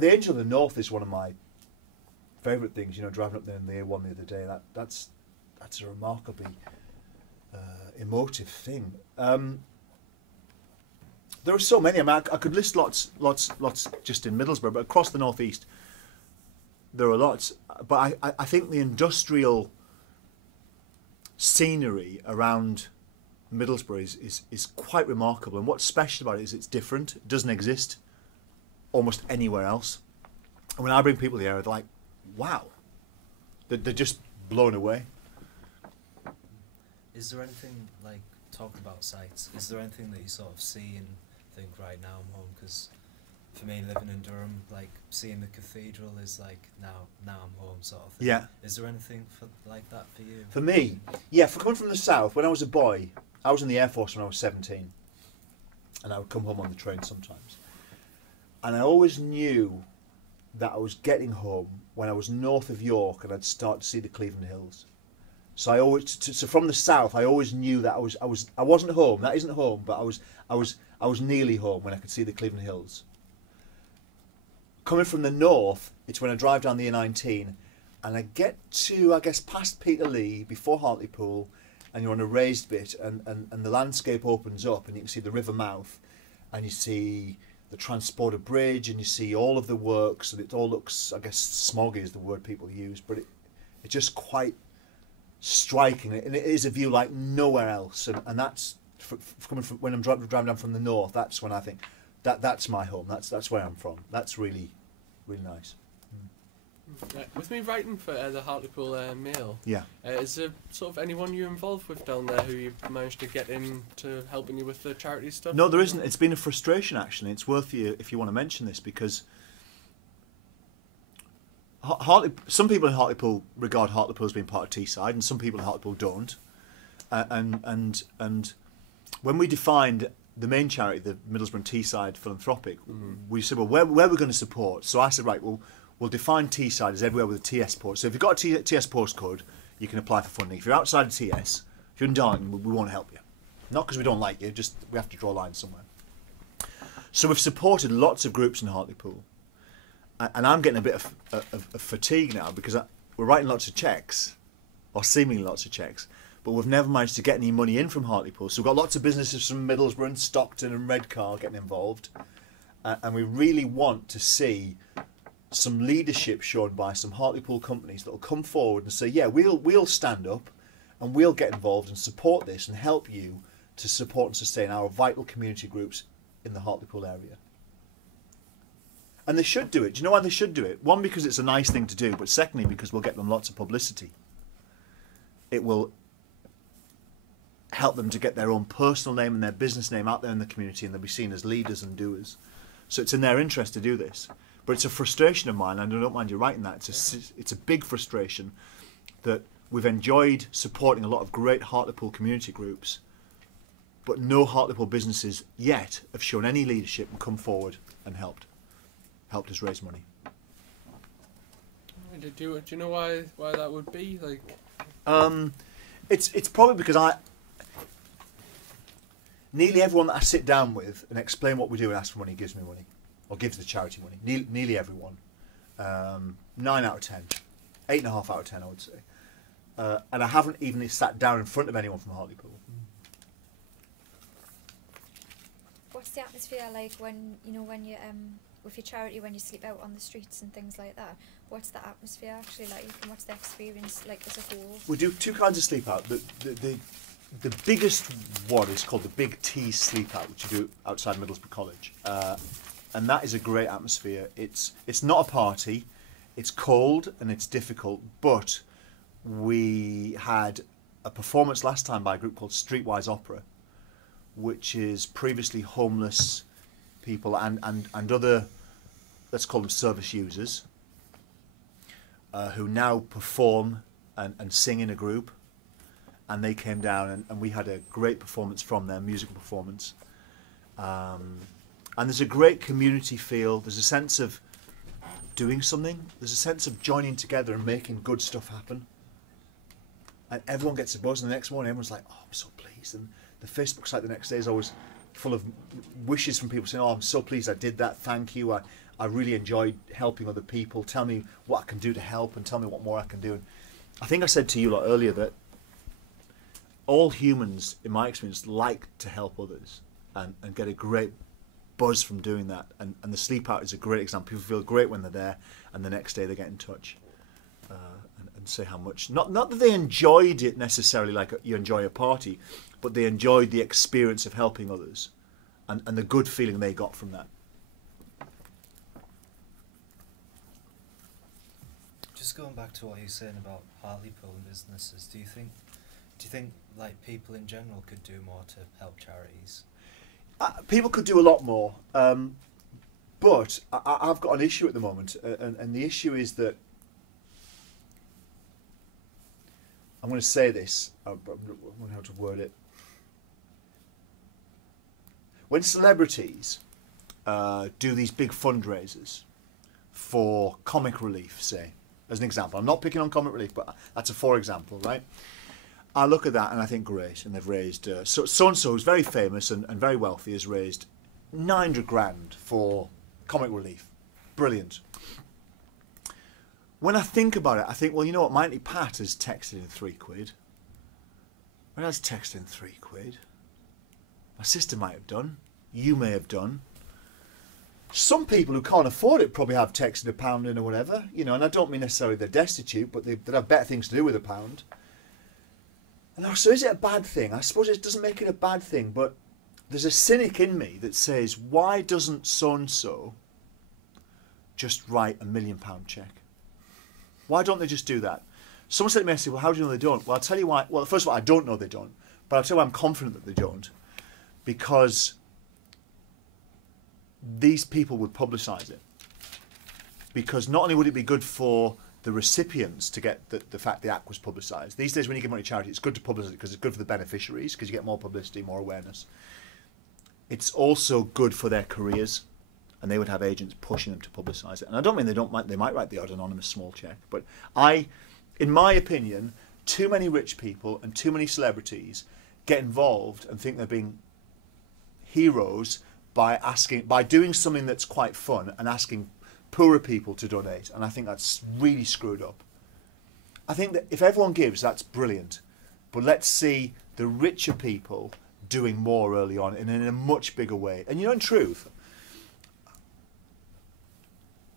The Angel of the North is one of my favourite things. You know, driving up there in the A1 the other day. That's a remarkably emotive thing. There are so many. I mean, I could list lots just in Middlesbrough, but across the northeast, there are lots. But I think the industrial scenery around Middlesbrough is quite remarkable. And what's special about it is it's different. It doesn't exist almost anywhere else. And when I bring people here, they're like, wow. They're just blown away. Is there anything, like, talking about sites, is there anything that you sort of see and think, right, now I'm home? Because for me, living in Durham, like, seeing the cathedral is like, now I'm home sort of thing. Yeah. Is there anything like that for you? For me, yeah, for coming from the south, when I was a boy, I was in the Air Force when I was 17. And I would come home on the train sometimes. And I always knew that I was getting home when I was north of York and I'd start to see the Cleveland Hills. So so from the south, I always knew that I wasn't home. That isn't home, but I was nearly home when I could see the Cleveland Hills. Coming from the north, it's when I drive down the A19 and I get to, I guess, past Peterlee before Hartlepool, and you're on a raised bit, and the landscape opens up and you can see the river mouth, and you see the Transporter Bridge, and you see all of the works, and it all looks, I guess, smoggy is the word people use, but it's just quite striking, and it is a view like nowhere else, and that's coming from when I'm driving down from the north. That's when I think that's my home. That's where I'm from. That's really nice. With me writing for the Hartlepool Mail, Yeah. Is there sort of anyone you're involved with down there who you managed to get into helping you with the charity stuff? No, there isn't. It's been a frustration, actually. It's worth you if you want to mention this, because some people in Hartlepool regard Hartlepool as being part of Teesside, and some people in Hartlepool don't. And when we defined the main charity, the Middlesbrough and Teesside Philanthropic, we said, well, where we're going to support. So I said, right, well, we'll define Teesside as everywhere with a TS postcode. So if you've got a TS postcode, you can apply for funding. If you're outside of TS, if you're in Darlington, we want to help you. Not because we don't like you, just we have to draw lines somewhere. So we've supported lots of groups in Hartlepool. And I'm getting a bit of fatigue now, because we're writing lots of cheques, or seemingly lots of cheques, but we've never managed to get any money in from Hartlepool. So we've got lots of businesses from Middlesbrough and Stockton and Redcar getting involved. And we really want to see some leadership shown by some Hartlepool companies that will come forward and say, yeah, we'll stand up and we'll get involved and support this and help you to support and sustain our vital community groups in the Hartlepool area. And they should do it. Do you know why they should do it? One, because it's a nice thing to do, but secondly, because we'll get them lots of publicity. It will help them to get their own personal name and their business name out there in the community, and they'll be seen as leaders and doers. So it's in their interest to do this. But it's a frustration of mine, and I don't mind you writing that. It's a big frustration that we've enjoyed supporting a lot of great Hartlepool community groups, but no Hartlepool businesses yet have shown any leadership and come forward and helped us raise money. Do you know why that would be? Like, it's probably because nearly everyone that I sit down with and explain what we do and ask for money gives me money, or gives the charity money. Nearly everyone. 9 out of 10, 8.5 out of 10, I would say. And I haven't even sat down in front of anyone from Hartlepool. What's the atmosphere like when you with your charity, when you sleep out on the streets and things like that? What's the atmosphere actually like, and what's the experience like as a whole? We do two kinds of sleep out. The biggest one is called the Big T Sleep Out, which you do outside Middlesbrough College, and that is a great atmosphere. It's not a party. It's cold and it's difficult, but we had a performance last time by a group called Streetwise Opera, which is previously homeless people and other, let's call them service users, who now perform and sing in a group. And they came down and we had a great performance from them, musical performance. And there's a great community feel. There's a sense of doing something. There's a sense of joining together and making good stuff happen. And everyone gets a buzz, and the next morning everyone's like, oh, I'm so pleased. And the Facebook site the next day is always full of wishes from people saying, oh, I'm so pleased I did that, thank you. I really enjoy helping other people. Tell me what I can do to help, and tell me what more I can do. And I think I said to you a lot earlier that all humans, in my experience, like to help others and get a great buzz from doing that. And the sleep out is a great example. People feel great when they're there, and the next day they get in touch and say how much. Not that they enjoyed it necessarily like you enjoy a party, but they enjoyed the experience of helping others and the good feeling they got from that. Just going back to what you were saying about Hartlepool and businesses, do you think like people in general could do more to help charities? People could do a lot more, but I've got an issue at the moment, and the issue is that I'm going to say this. I'm going to have to word it. When celebrities do these big fundraisers for comic relief, say, as an example, I'm not picking on comic relief, but that's a for example, right? I look at that and I think, great, and they've raised so-and-so, who's very famous and very wealthy, has raised 900 grand for comic relief. Brilliant. When I think about it, I think, well, you know what, my Auntie Pat has texted in £3. When has texted in £3? My sister might have done. You may have done. Some people who can't afford it probably have texted £1 in or whatever, you know, and I don't mean necessarily they're destitute, but they have better things to do with £1. And so is it a bad thing? I suppose it doesn't make it a bad thing, but there's a cynic in me that says, why doesn't so-and-so just write £1 million cheque? Why don't they just do that? Someone said to me, I said, well, how do you know they don't? Well, I'll tell you why. Well, first of all, I don't know they don't, but I'll tell you why I'm confident that they don't. Because these people would publicise it. Because not only would it be good for the recipients to get the fact the act was publicised. These days when you give money to charity, it's good to publicise it because it's good for the beneficiaries, because you get more publicity, more awareness. It's also good for their careers, and they would have agents pushing them to publicise it. And I don't mean they might write the odd anonymous small cheque, but in my opinion, too many rich people and too many celebrities get involved and think they're being heroes by doing something that's quite fun and asking poorer people to donate, and I think that's really screwed up. I think that if everyone gives, that's brilliant, but let's see the richer people doing more early on and in a much bigger way. And you know, in truth,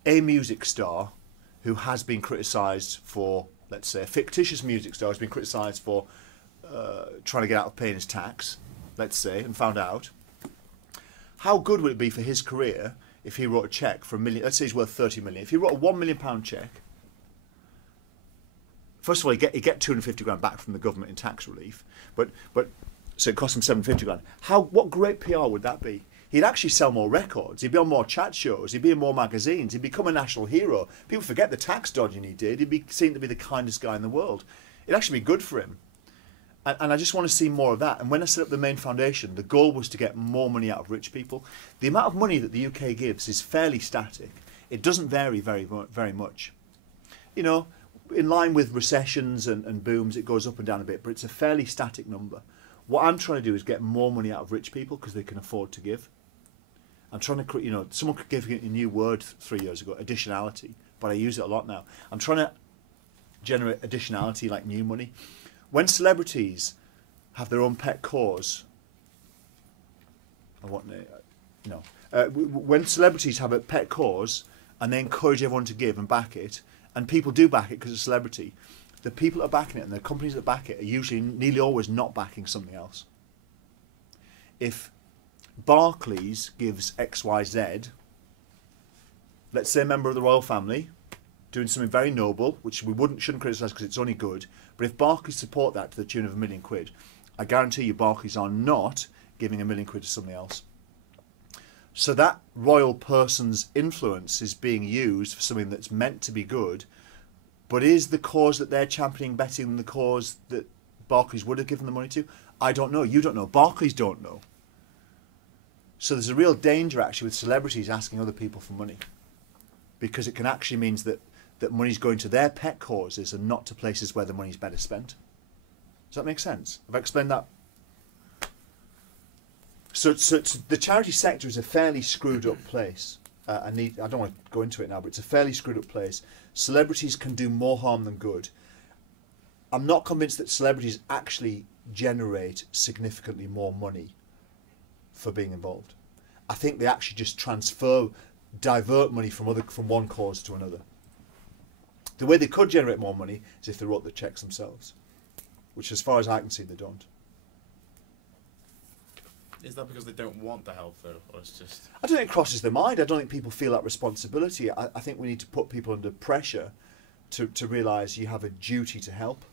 a music star who has been criticised for, let's say, a fictitious music star has been criticised for trying to get out of paying his tax, let's say, and found out, how good would it be for his career if he wrote a cheque for £1 million? Let's say he's worth 30 million. If he wrote a £1 million cheque, first of all, he'd get 250 grand back from the government in tax relief, but so it cost him 750 grand. What great PR would that be? He'd actually sell more records. He'd be on more chat shows. He'd be in more magazines. He'd become a national hero. People forget the tax dodging he did. He'd be seen to be the kindest guy in the world. It'd actually be good for him. And I just want to see more of that. And when I set up the main foundation, the goal was to get more money out of rich people. The amount of money that the UK gives is fairly static. It doesn't vary very much. You know, in line with recessions and booms, it goes up and down a bit, but it's a fairly static number. What I'm trying to do is get more money out of rich people because they can afford to give. I'm trying to create, you know, someone could give a new word 3 years ago, additionality, but I use it a lot now. I'm trying to generate additionality like new money. When celebrities have their own pet cause, when celebrities have a pet cause and they encourage everyone to give and back it, and people do back it because it's a celebrity, the people that are backing it and the companies that back it are usually nearly always not backing something else. If Barclays gives XYZ, let's say a member of the royal family, doing something very noble, which we shouldn't criticise because it's only good, but if Barclays support that to the tune of £1 million, I guarantee you Barclays are not giving £1 million to something else. So that royal person's influence is being used for something that's meant to be good, but is the cause that they're championing better than the cause that Barclays would have given the money to? I don't know. You don't know. Barclays don't know. So there's a real danger actually with celebrities asking other people for money, because it can actually means that money's going to their pet causes and not to places where the money's better spent. Does that make sense? Have I explained that? So the charity sector is a fairly screwed up place. I don't want to go into it now, but it's a fairly screwed up place. Celebrities can do more harm than good. I'm not convinced that celebrities actually generate significantly more money for being involved. I think they actually just divert money from one cause to another. The way they could generate more money is if they wrote the checks themselves, which, as far as I can see, they don't. Is that because they don't want the help, though, or it's just... I don't think it crosses their mind. I don't think people feel that responsibility. I think we need to put people under pressure to realise you have a duty to help.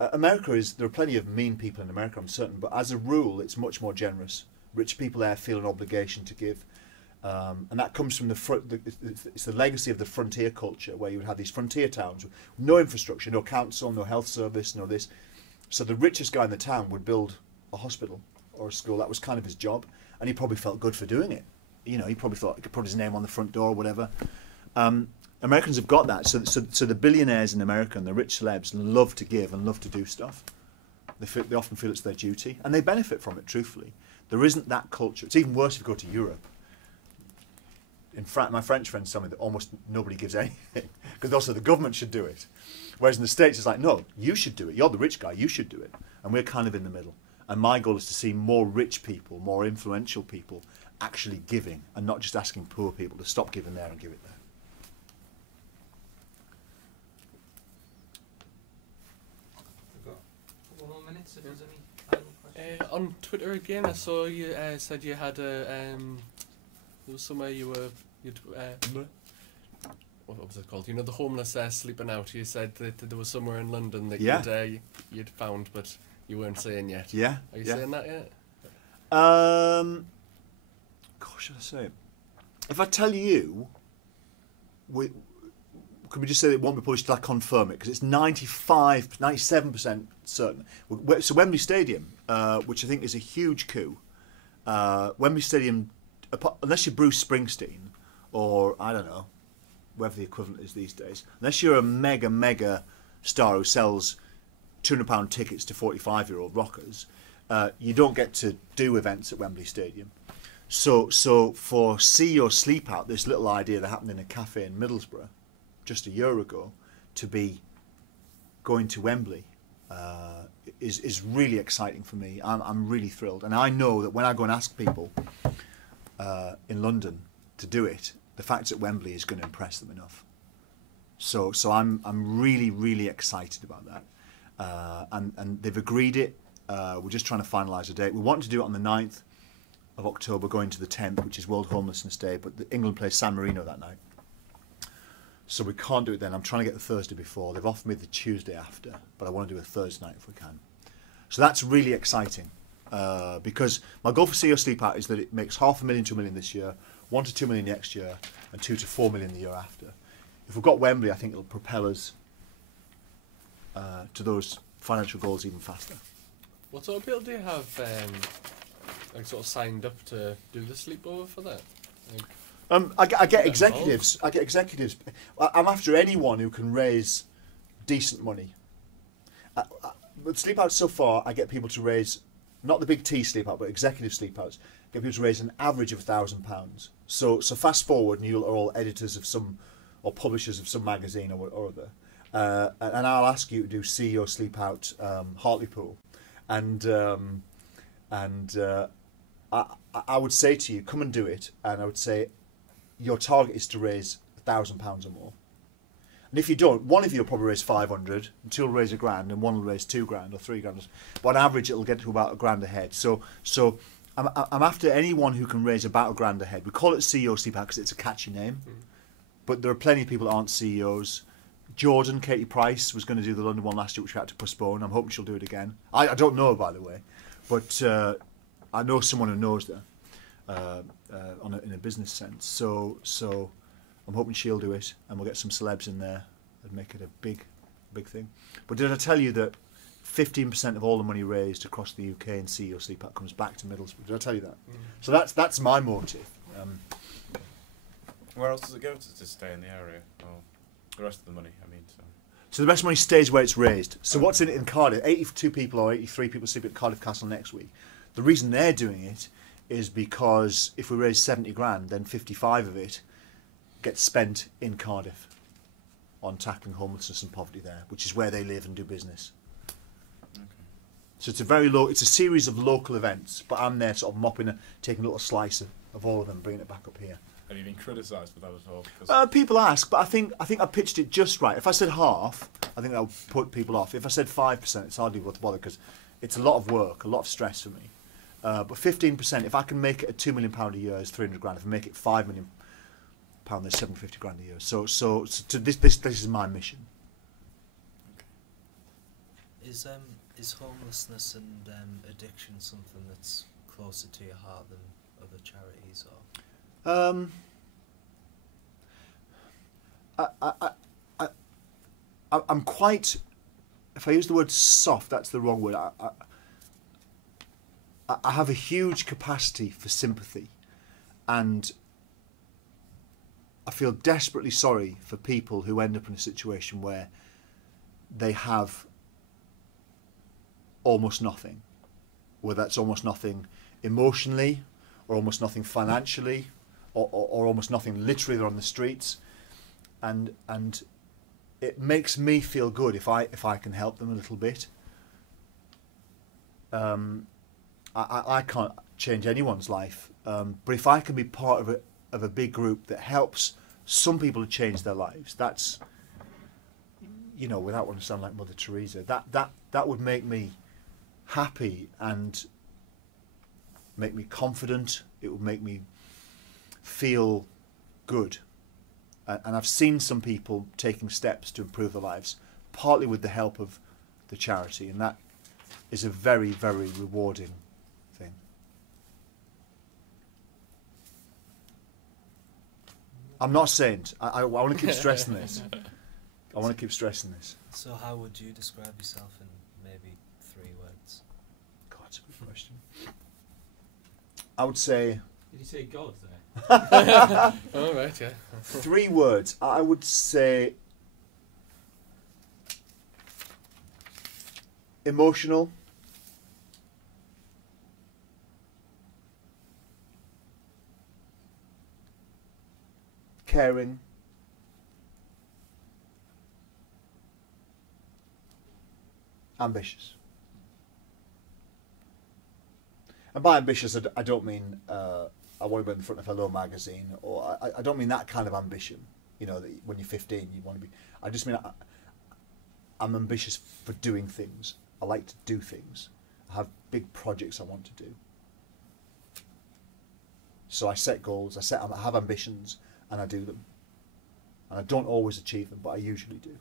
America there are plenty of mean people in America, I'm certain, but as a rule, it's much more generous. Rich people there feel an obligation to give. And that comes from it's the legacy of the frontier culture, where you would have these frontier towns with no infrastructure, no council, no health service, no this. So the richest guy in the town would build a hospital or a school. That was kind of his job, and he probably felt good for doing it. You know, he probably thought he could put his name on the front door or whatever. Americans have got that. So the billionaires in America and the rich celebs love to give and love to do stuff. They often feel it's their duty, and they benefit from it, truthfully. There isn't that culture. It's even worse if you go to Europe. In fact, my French friends tell me that almost nobody gives anything, because also the government should do it. Whereas in the States, it's like, no, you should do it. You're the rich guy, you should do it. And we're kind of in the middle. And my goal is to see more rich people, more influential people actually giving, and not just asking poor people to stop giving there and give it there. We've got a couple more minutes if there's any final questions. On Twitter again, I saw you said you had a there was somewhere you'd what was it called? You know, the homeless sleeping out. You said that there was somewhere in London that you'd found, but you weren't saying yet. Yeah. Are you saying that yet? Gosh, should I say it? If I tell you, could we just say that it won't be published till I confirm it? Because it's 97% certain. So Wembley Stadium, which I think is a huge coup. Wembley Stadium, unless you're Bruce Springsteen, or I don't know, whatever the equivalent is these days, unless you're a mega star who sells £200 tickets to 45-year-old rockers, you don't get to do events at Wembley Stadium. So for See Your Sleep Out, this little idea that happened in a cafe in Middlesbrough just a year ago, to be going to Wembley is really exciting for me. I'm really thrilled, and I know that when I go and ask people in London to do it, the fact it's at Wembley is going to impress them enough. So I'm really excited about that, and they've agreed it. We're just trying to finalise a date. We want to do it on the 9th of October, going to the 10th, which is World Homelessness Day, but England plays San Marino that night, so we can't do it then. I'm trying to get the Thursday before. They've offered me the Tuesday after, but I want to do a Thursday night if we can. So that's really exciting, because my goal for See Your Sleep Out is that it makes $500,000 to $1 million this year, 1 to 2 million next year, and 2 to 4 million the year after. If we've got Wembley, I think it'll propel us to those financial goals even faster. What sort of people do you have like sort of signed up to do the sleepover for that? Like, I get executives. I'm after anyone who can raise decent money. But sleep outs so far, I get people to raise, not the big T sleep out, but executive sleep outs. Get people to raise an average of £1,000. So fast forward, and you are all editors of some, or publishers of some magazine or other, and I'll ask you to do See Your Sleep Out Hartlepool, and I would say to you, come and do it, and I would say your target is to raise £1,000 or more. And if you don't, one of you will probably raise 500, and two will raise £1,000, and one will raise £2,000 or £3,000. But on average, it'll get to about £1,000 a head. So I'm after anyone who can raise about £1,000 a head. We call it CEO Sleep Out because it's a catchy name, but there are plenty of people that aren't CEOs. Katie Price was going to do the London one last year, which we had to postpone. I'm hoping she'll do it again. I don't know her, by the way, but I know someone who knows her in a business sense. So I'm hoping she'll do it, and we'll get some celebs in there and make it a big thing. But did I tell you that 15% of all the money raised across the UK in See Your Sleep Out comes back to Middlesbrough? Did I tell you that? So that's my motive. Where else does it go to stay in the area? Well, the rest of the money, I mean. So the rest of the money stays where it's raised. So what's in it in Cardiff? 82 people or 83 people sleep at Cardiff Castle next week. The reason they're doing it is because if we raise 70 grand, then 55 of it gets spent in Cardiff on tackling homelessness and poverty there, which is where they live and do business. Okay. So it's a very low. It's a series of local events, but I'm there sort of taking a little slice of all of them, bringing it back up here. Have you been criticised for that at all? Because People ask, but I think I pitched it just right. If I said half, I think that would put people off. If I said 5%, it's hardly worth the bother because it's a lot of work, a lot of stress for me. But 15%, if I can make it a £2 million a year, is 300 grand. If I make it £5 million, there's 750 grand a year. So this is my mission. Is homelessness and addiction something that's closer to your heart than other charities, or? I'm quite. If I use the word soft, that's the wrong word. I have a huge capacity for sympathy, and I feel desperately sorry for people who end up in a situation where they have almost nothing, whether that's almost nothing emotionally, or almost nothing financially, or almost nothing literally. They're on the streets, and it makes me feel good if I can help them a little bit. I can't change anyone's life, but if I can be part of a big group that helps some people to change their lives, that's, without wanting to sound like Mother Teresa, that would make me happy and make me confident. It would make me feel good. And I've seen some people taking steps to improve their lives, partly with the help of the charity, and that is a very, very rewarding thing. I'm not saying, I want to keep stressing this. I want to keep stressing this. So how would you describe yourself in maybe 3 words? God, that's a good question. I would say... Did you say God there? Oh, right, yeah. 3 words. I would say emotional, caring, ambitious. And by ambitious, I don't mean I want to be in the front of Hello magazine, or I don't mean that kind of ambition. That when you're 15, you want to be. I just mean I'm ambitious for doing things. I like to do things. I have big projects I want to do. So I set goals. I have ambitions, and I do them. And I don't always achieve them, but I usually do.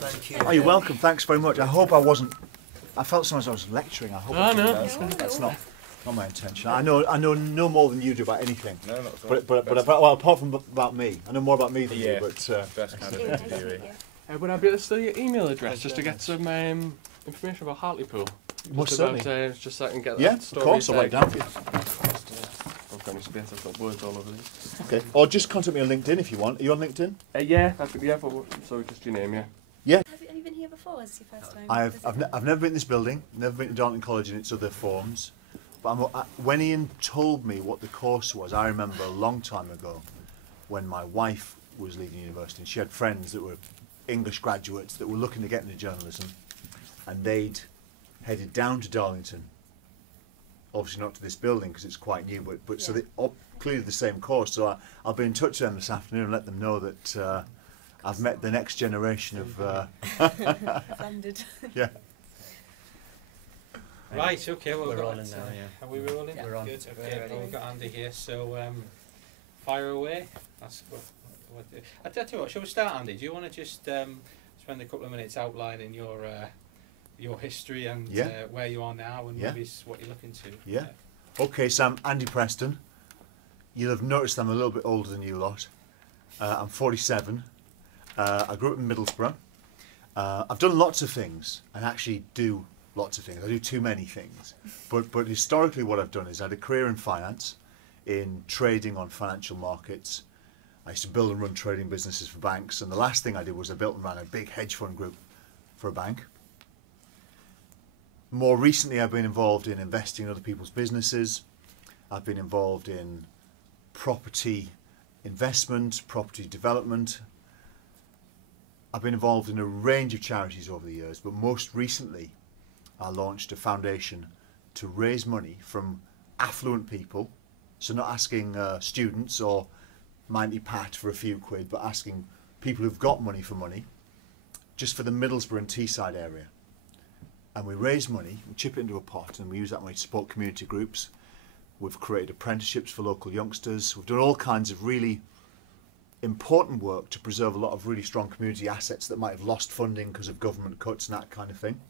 Thank you. Oh, you're welcome. Thanks very much. I hope I wasn't. I felt sometimes I was lecturing. I hope. Oh, no. That's not my intention. I know no more than you do about anything. no, not at all. But well, apart from about me, I know more about me than you. But best kind of interviewee. Would I be able to steal your email address just to get some information about Hartlepool? most Just certainly. about, just so I can get Yeah, that of story. course. I'll write it down for you. I've got any space. I've got words all over these. Okay. Or just contact me on LinkedIn if you want. Are you on LinkedIn? Yeah, so just your name, yeah. Have you been here before? Is this your first time? I've never been to this building. Never been to Darlington College in its other forms. But when Ian told me what the course was, I remember a long time ago when my wife was leaving university and she had friends that were English graduates that were looking to get into journalism, and they'd headed down to Darlington. Obviously not to this building because it's quite new, but so they clearly the same course. So I'll be in touch with them this afternoon and let them know that I've met the next generation of. Landed. Yeah. Right, okay, well, We're we've got rolling that, now, yeah. Are we rolling? Yeah. We're on. Good, We're okay, ready. well, we've got Andy here, so fire away. That's what I tell you what, shall we start, Andy? Do you want to just spend a couple of minutes outlining your history and where you are now and maybe what you're looking to? Yeah. Okay, so I'm Andy Preston. You'll have noticed I'm a little bit older than you lot. I'm 47. I grew up in Middlesbrough. I've done lots of things and actually do lots of things. I do too many things. But historically what I've done is I had a career in finance, in trading on financial markets. I used to build and run trading businesses for banks, and the last thing I did was I built and ran a big hedge fund group for a bank. More recently, I've been involved in investing in other people's businesses. I've been involved in property investment, property development. I've been involved in a range of charities over the years, but most recently I launched a foundation to raise money from affluent people, so not asking students or Mighty Pat for a few quid, but asking people who've got money for money, just for the Middlesbrough and Teesside area. And we raise money, we chip it into a pot, and we use that money to support community groups. We've created apprenticeships for local youngsters. We've done all kinds of really important work to preserve a lot of really strong community assets that might have lost funding because of government cuts and that kind of thing.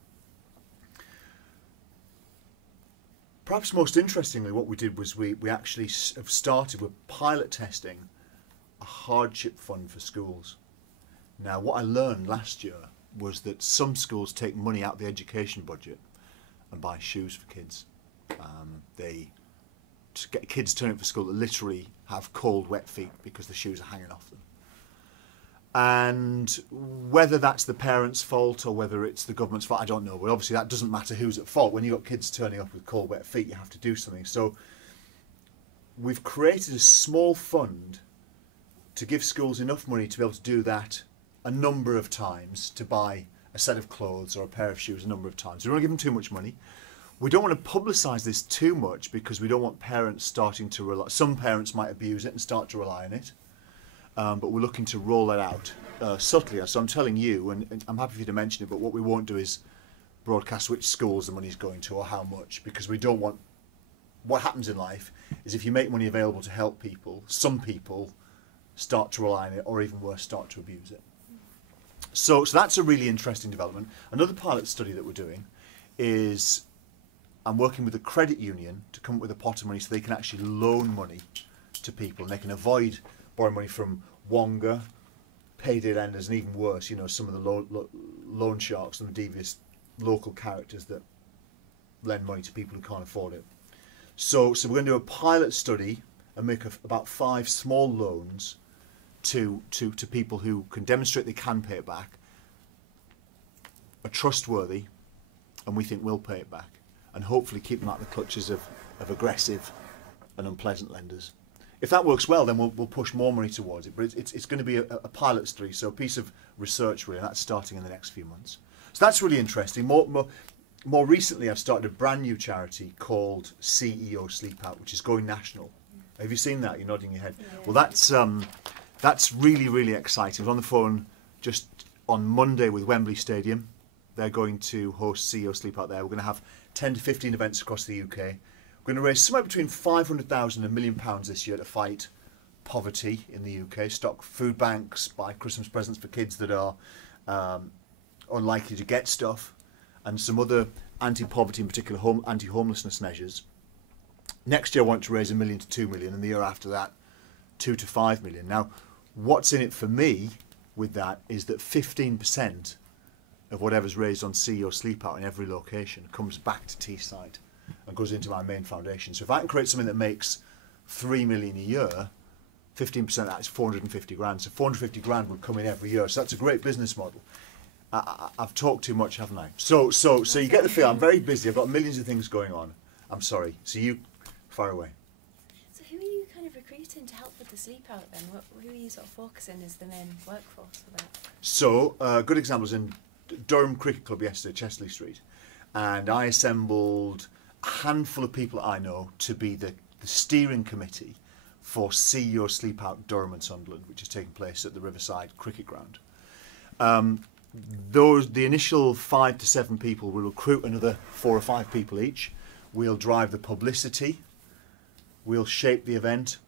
Perhaps most interestingly, what we did was we actually have started with pilot testing a hardship fund for schools. Now, what I learned last year was that some schools take money out of the education budget and buy shoes for kids. They get kids turning up for school that literally have cold, wet feet because the shoes are hanging off them. And whether that's the parents' fault or whether it's the government's fault, I don't know. But obviously that doesn't matter who's at fault. When you've got kids turning up with cold, wet feet, you have to do something. So we've created a small fund to give schools enough money to be able to do that a number of times, to buy a set of clothes or a pair of shoes a number of times. We don't want to give them too much money. We don't want to publicise this too much because we don't want parents starting to rely. Some parents might abuse it and start to rely on it, but we're looking to roll that out subtly. So I'm telling you, and I'm happy for you to mention it, but what we won't do is broadcast which schools the money's going to or how much, because we don't want. What happens in life is if you make money available to help people, some people start to rely on it, or even worse, start to abuse it. So that's a really interesting development. Another pilot study that we're doing is I'm working with a credit union to come up with a pot of money so they can actually loan money to people, and they can avoid borrowing money from Wonga, payday lenders, and even worse, you know, some of the loan sharks and the devious local characters that lend money to people who can't afford it. So we're going to do a pilot study and make about 5 small loans to people who can demonstrate they can pay it back, are trustworthy, and we think will pay it back, and hopefully keep them out of the clutches of aggressive and unpleasant lenders. If that works well, then we'll push more money towards it. But it's going to be a pilot study, so a piece of research really, and that's starting in the next few months. So that's really interesting. More recently, I've started a brand new charity called CEO Sleep Out, which is going national. Have you seen that? You're nodding your head. Yeah. Well, that's really, really exciting. I was on the phone just on Monday with Wembley Stadium. They're going to host CEO Sleep Out there. We're going to have 10 to 15 events across the UK. We're going to raise somewhere between £500,000 and £1 million this year to fight poverty in the UK, stock food banks, buy Christmas presents for kids that are unlikely to get stuff, and some other anti-poverty, in particular anti-homelessness measures. Next year I want to raise $1 million to $2 million, and the year after that $2 to $5 million. Now, what's in it for me with that is that 15% of whatever's raised on CEO Sleep Out in every location comes back to Teesside and goes into my main foundation. So if I can create something that makes $3 million a year, 15% of that is 450 grand. So 450 grand would come in every year. So that's a great business model. I've talked too much, haven't I? So you get the feel. I'm very busy. I've got millions of things going on. I'm sorry. So you, fire away. So who are you kind of recruiting to help with the sleep out then? Who are you sort of focusing as the main workforce for that? So good examples in Durham Cricket Club yesterday, Chesley Street, and I assembled a handful of people I know to be the steering committee for CEO Sleep Out Durham and Sunderland, which is taking place at the Riverside Cricket Ground. The initial 5 to 7 people will recruit another 4 or 5 people each. We'll drive the publicity, we'll shape the event,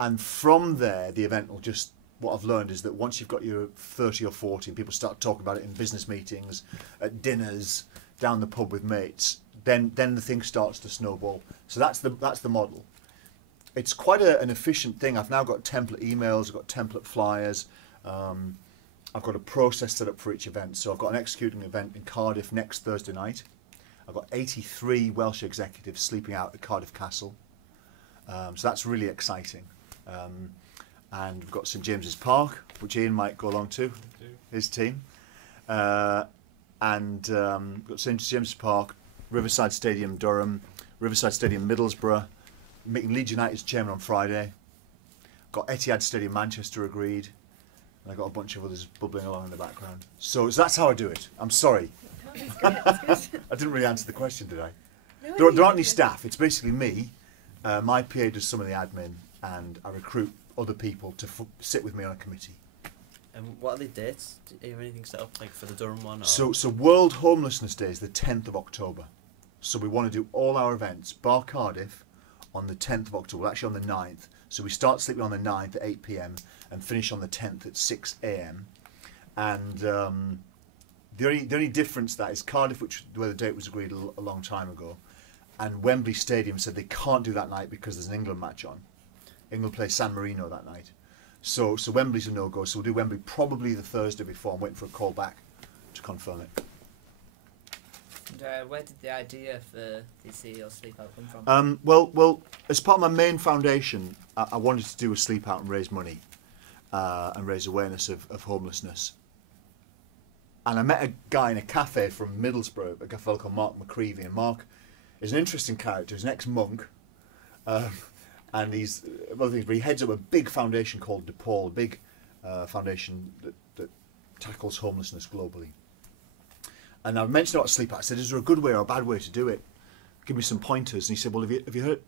and from there the event will just, what I've learned is that once you've got your 30 or 40 and people start talking about it in business meetings, at dinners, down the pub with mates, then the thing starts to snowball. So that's the model. It's quite an efficient thing. I've now got template emails, I've got template flyers, I've got a process set up for each event. So I've got an executing event in Cardiff next Thursday night. I've got 83 Welsh executives sleeping out at Cardiff Castle. So that's really exciting. And we've got St James's Park, which Ian might go along to, his team. And we've got St James's Park, Riverside Stadium Durham, Riverside Stadium Middlesbrough, meeting Leeds United's chairman on Friday. Got Etihad Stadium Manchester agreed. And I've got a bunch of others bubbling along in the background. So that's how I do it. I'm sorry. No, that's good, that's good. I didn't really answer the question, did I? No, There aren't any staff. It's basically me. My PA does some of the admin, and I recruit other people to sit with me on a committee. And what are the dates? Do you have anything set up like for the Durham one? Or? So World Homelessness Day is the 10th of October. So we want to do all our events, bar Cardiff, on the 10th of October, actually on the 9th. So we start sleeping on the 9th at 8 p.m. and finish on the 10th at 6 a.m. And the only difference that is Cardiff, where the date was agreed a long time ago, and Wembley Stadium said they can't do that night because there's an England match on. England play San Marino that night. So Wembley's a no-go. So we'll do Wembley probably the Thursday before. I'm waiting for a call back to confirm it. And where did the idea for the CEO Sleep Out come from? Well, as part of my main foundation, I wanted to do a sleep out and raise money and raise awareness of homelessness. And I met a guy in a cafe from Middlesbrough, a fellow called Mark McCreevy. And Mark is an interesting character. He's an ex-monk. And he's, well, but he heads up a big foundation called DePaul, a big foundation that tackles homelessness globally. And I mentioned about sleep out. I said, is there a good way or a bad way to do it? Give me some pointers. And he said, well, have you heard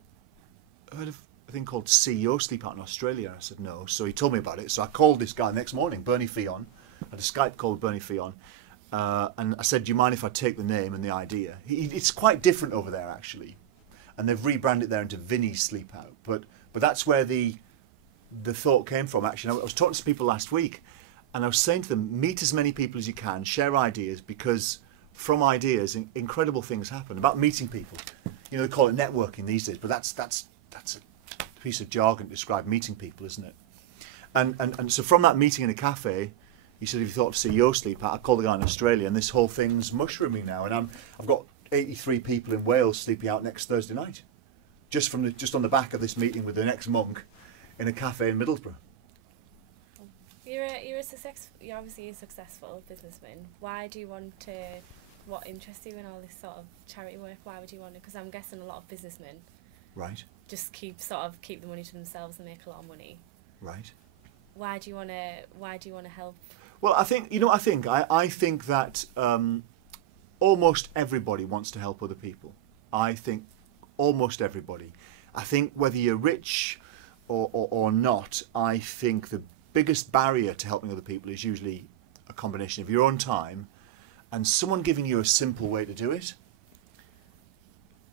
of a thing called CEO Sleep Out in Australia? I said, no. So he told me about it. So I called this guy the next morning, Bernie Fionn. I had a Skype call with Bernie Fionn. And I said, do you mind if I take the name and the idea? It's quite different over there, actually. And they've rebranded there into Vinny's Sleep Out. But that's where the thought came from, actually. I was talking to people last week, and I was saying to them, meet as many people as you can, share ideas, because from ideas, incredible things happen. About meeting people. You know, they call it networking these days, but that's a piece of jargon to describe meeting people, isn't it? And so from that meeting in a cafe, he said, have you thought of CEO Sleep Out? I called the guy in Australia, and this whole thing's mushrooming now, and I've got 83 people in Wales sleeping out next Thursday night, just on the back of this meeting with the next monk in a cafe in Middlesbrough. You're obviously a successful businessman. Why do you want to? What interests you in all this sort of charity work? Why would you want to? Because I'm guessing a lot of businessmen, right, just keep the money to themselves and make a lot of money. Right. Why do you want to help? Well, I think that almost everybody wants to help other people. I think almost everybody. I think whether you're rich or not, I think the biggest barrier to helping other people is usually a combination of your own time and someone giving you a simple way to do it.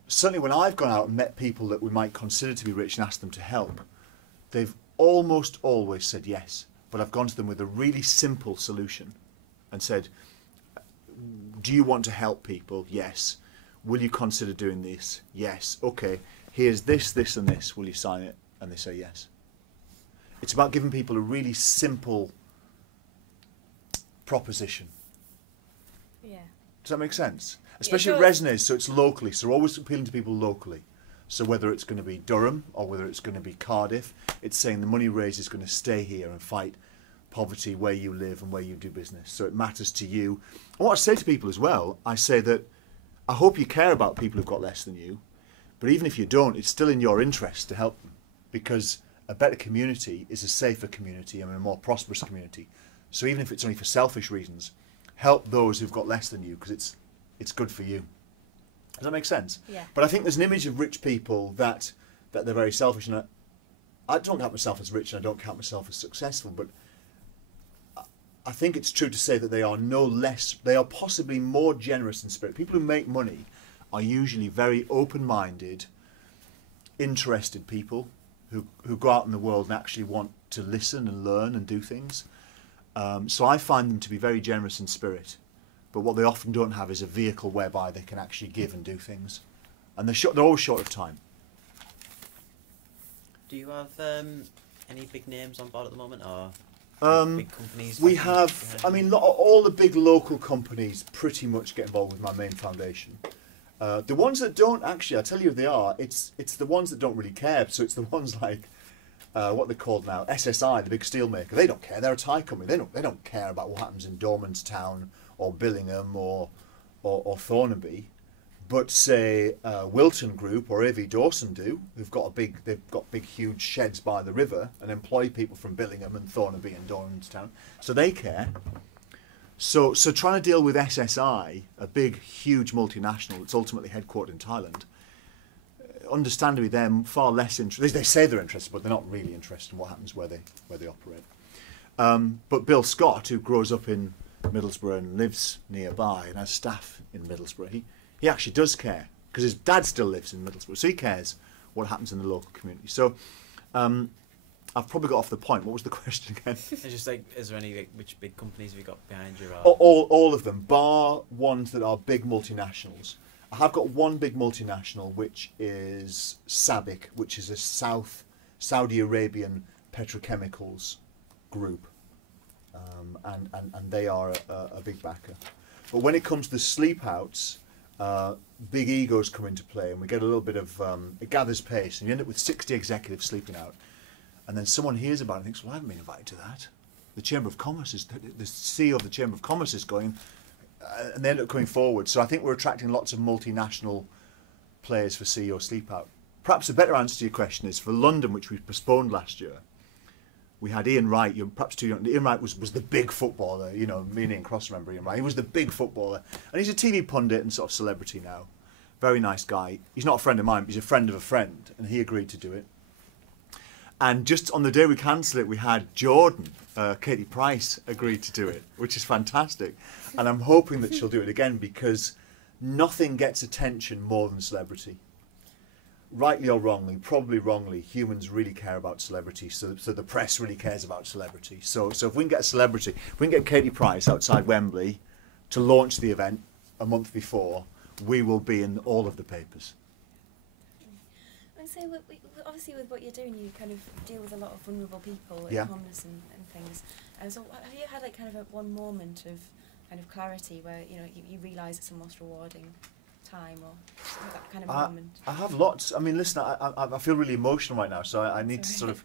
Certainly when I've gone out and met people that we might consider to be rich and asked them to help, they've almost always said yes. But I've gone to them with a really simple solution and said, do you want to help people? Yes. Will you consider doing this? Yes. Okay, here's this, this and this. Will you sign it? And they say yes. It's about giving people a really simple proposition. Yeah. Does that make sense? Especially Yeah, it resonates, so it's locally. So we're always appealing to people locally. So whether it's going to be Durham or whether it's going to be Cardiff, it's saying the money raised is going to stay here and fight poverty where you live and where you do business. So it matters to you. And what I say to people as well, I say that I hope you care about people who've got less than you, but even if you don't, it's still in your interest to help them, because a better community is a safer community and a more prosperous community. So even if it's only for selfish reasons, help those who've got less than you, because it's good for you. Does that make sense? Yeah. But I think there's an image of rich people that they're very selfish, and I don't count myself as rich and I don't count myself as successful, but I think it's true to say that they are possibly more generous in spirit. People who make money are usually very open-minded, interested people who go out in the world and actually want to listen and learn and do things. So I find them to be very generous in spirit. But what they often don't have is a vehicle whereby they can actually give and do things. And they're always short of time. Do you have any big names on board at the moment, or big companies? We have, I mean, all the big local companies pretty much get involved with my main foundation. The ones that don't, actually, I'll tell you who they are. It's the ones that don't really care. So it's the ones like what they're called now, SSI, the big steelmaker. They don't care. They're a Thai company. They don't care about what happens in Dormanstown or Billingham or Thornaby. But say Wilton Group or A.V. Dawson do, they've got big huge sheds by the river and employ people from Billingham and Thornaby and Dormanstown, so they care. So trying to deal with SSI, a big huge multinational that's ultimately headquartered in Thailand, understandably they're far less interested. They say they're interested, but they're not really interested in what happens where they operate. But Bill Scott, who grows up in Middlesbrough and lives nearby and has staff in Middlesbrough, he actually does care, because his dad still lives in Middlesbrough, so he cares what happens in the local community. So I've probably got off the point. What was the question again? It's just like, is there any, which big companies have you got behind you? All of them, bar ones that are big multinationals. I have got one big multinational, which is SABIC, which is a Saudi Arabian petrochemicals group, and they are a big backer. But when it comes to sleep outs, big egos come into play, and we get a little bit of it gathers pace, and you end up with 60 executives sleeping out, and then someone hears about it and thinks, well, I haven't been invited to that. The Chamber of Commerce the CEO of the Chamber of Commerce is going, and they end up coming forward. So I think we're attracting lots of multinational players for CEO sleep out. Perhaps a better answer to your question is for London, which we postponed last year. We had Ian Wright. You're perhaps too young. Ian Wright was the big footballer. You know, me and Ian Cross remember Ian Wright. He was the big footballer, and he's a TV pundit and sort of celebrity now. Very nice guy. He's not a friend of mine, but he's a friend of a friend, and he agreed to do it. And just on the day we cancelled it, we had Jordan, Katie Price, agreed to do it, which is fantastic. And I'm hoping that she'll do it again, because nothing gets attention more than celebrity. Rightly or wrongly, probably wrongly, humans really care about celebrity, so the press really cares about celebrity. So if we can get a celebrity, if we can get Katie Price outside Wembley to launch the event a month before, we will be in all of the papers. And so, obviously, with what you're doing, you kind of deal with a lot of vulnerable people, like Yeah. homeless and things. And so, have you had like kind of one moment of kind of clarity where you realise it's the most rewarding time, or that kind of moment? I have lots. I mean, listen, I feel really emotional right now, so I need to sort of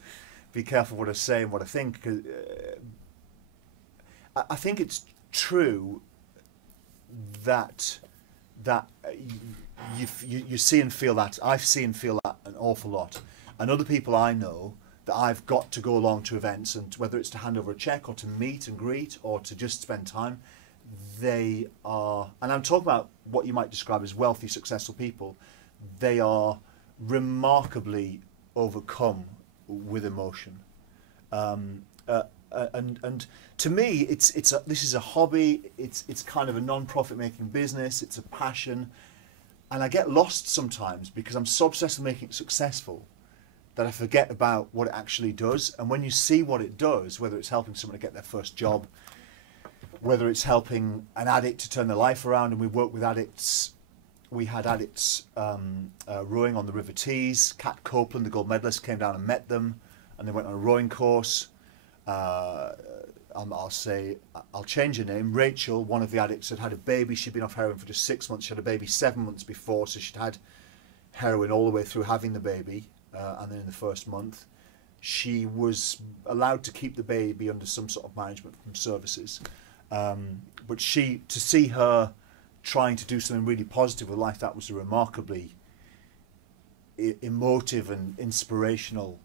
be careful what I say and what I think. 'Cause, I think it's true that you see and feel that. I see and feel that an awful lot. And other people I know that I've got to go along to events, and whether it's to hand over a cheque or to meet and greet or to just spend time, they are, and I'm talking about what you might describe as wealthy, successful people, they are remarkably overcome with emotion. And to me, this is a hobby. It's kind of a non-profit making business. It's a passion, and I get lost sometimes because I'm so obsessed with making it successful that I forget about what it actually does. And when you see what it does, whether it's helping someone to get their first job, whether it's helping an addict to turn their life around, and we work with addicts. We had addicts rowing on the River Tees. Kat Copeland, the gold medalist, came down and met them, and they went on a rowing course. I'll change her name. Rachel, one of the addicts, had had a baby. She'd been off heroin for just 6 months. She had a baby 7 months before, so she'd had heroin all the way through having the baby. And then in the first month, she was allowed to keep the baby under some sort of management from services. But to see her trying to do something really positive with life, that was a remarkably emotive and inspirational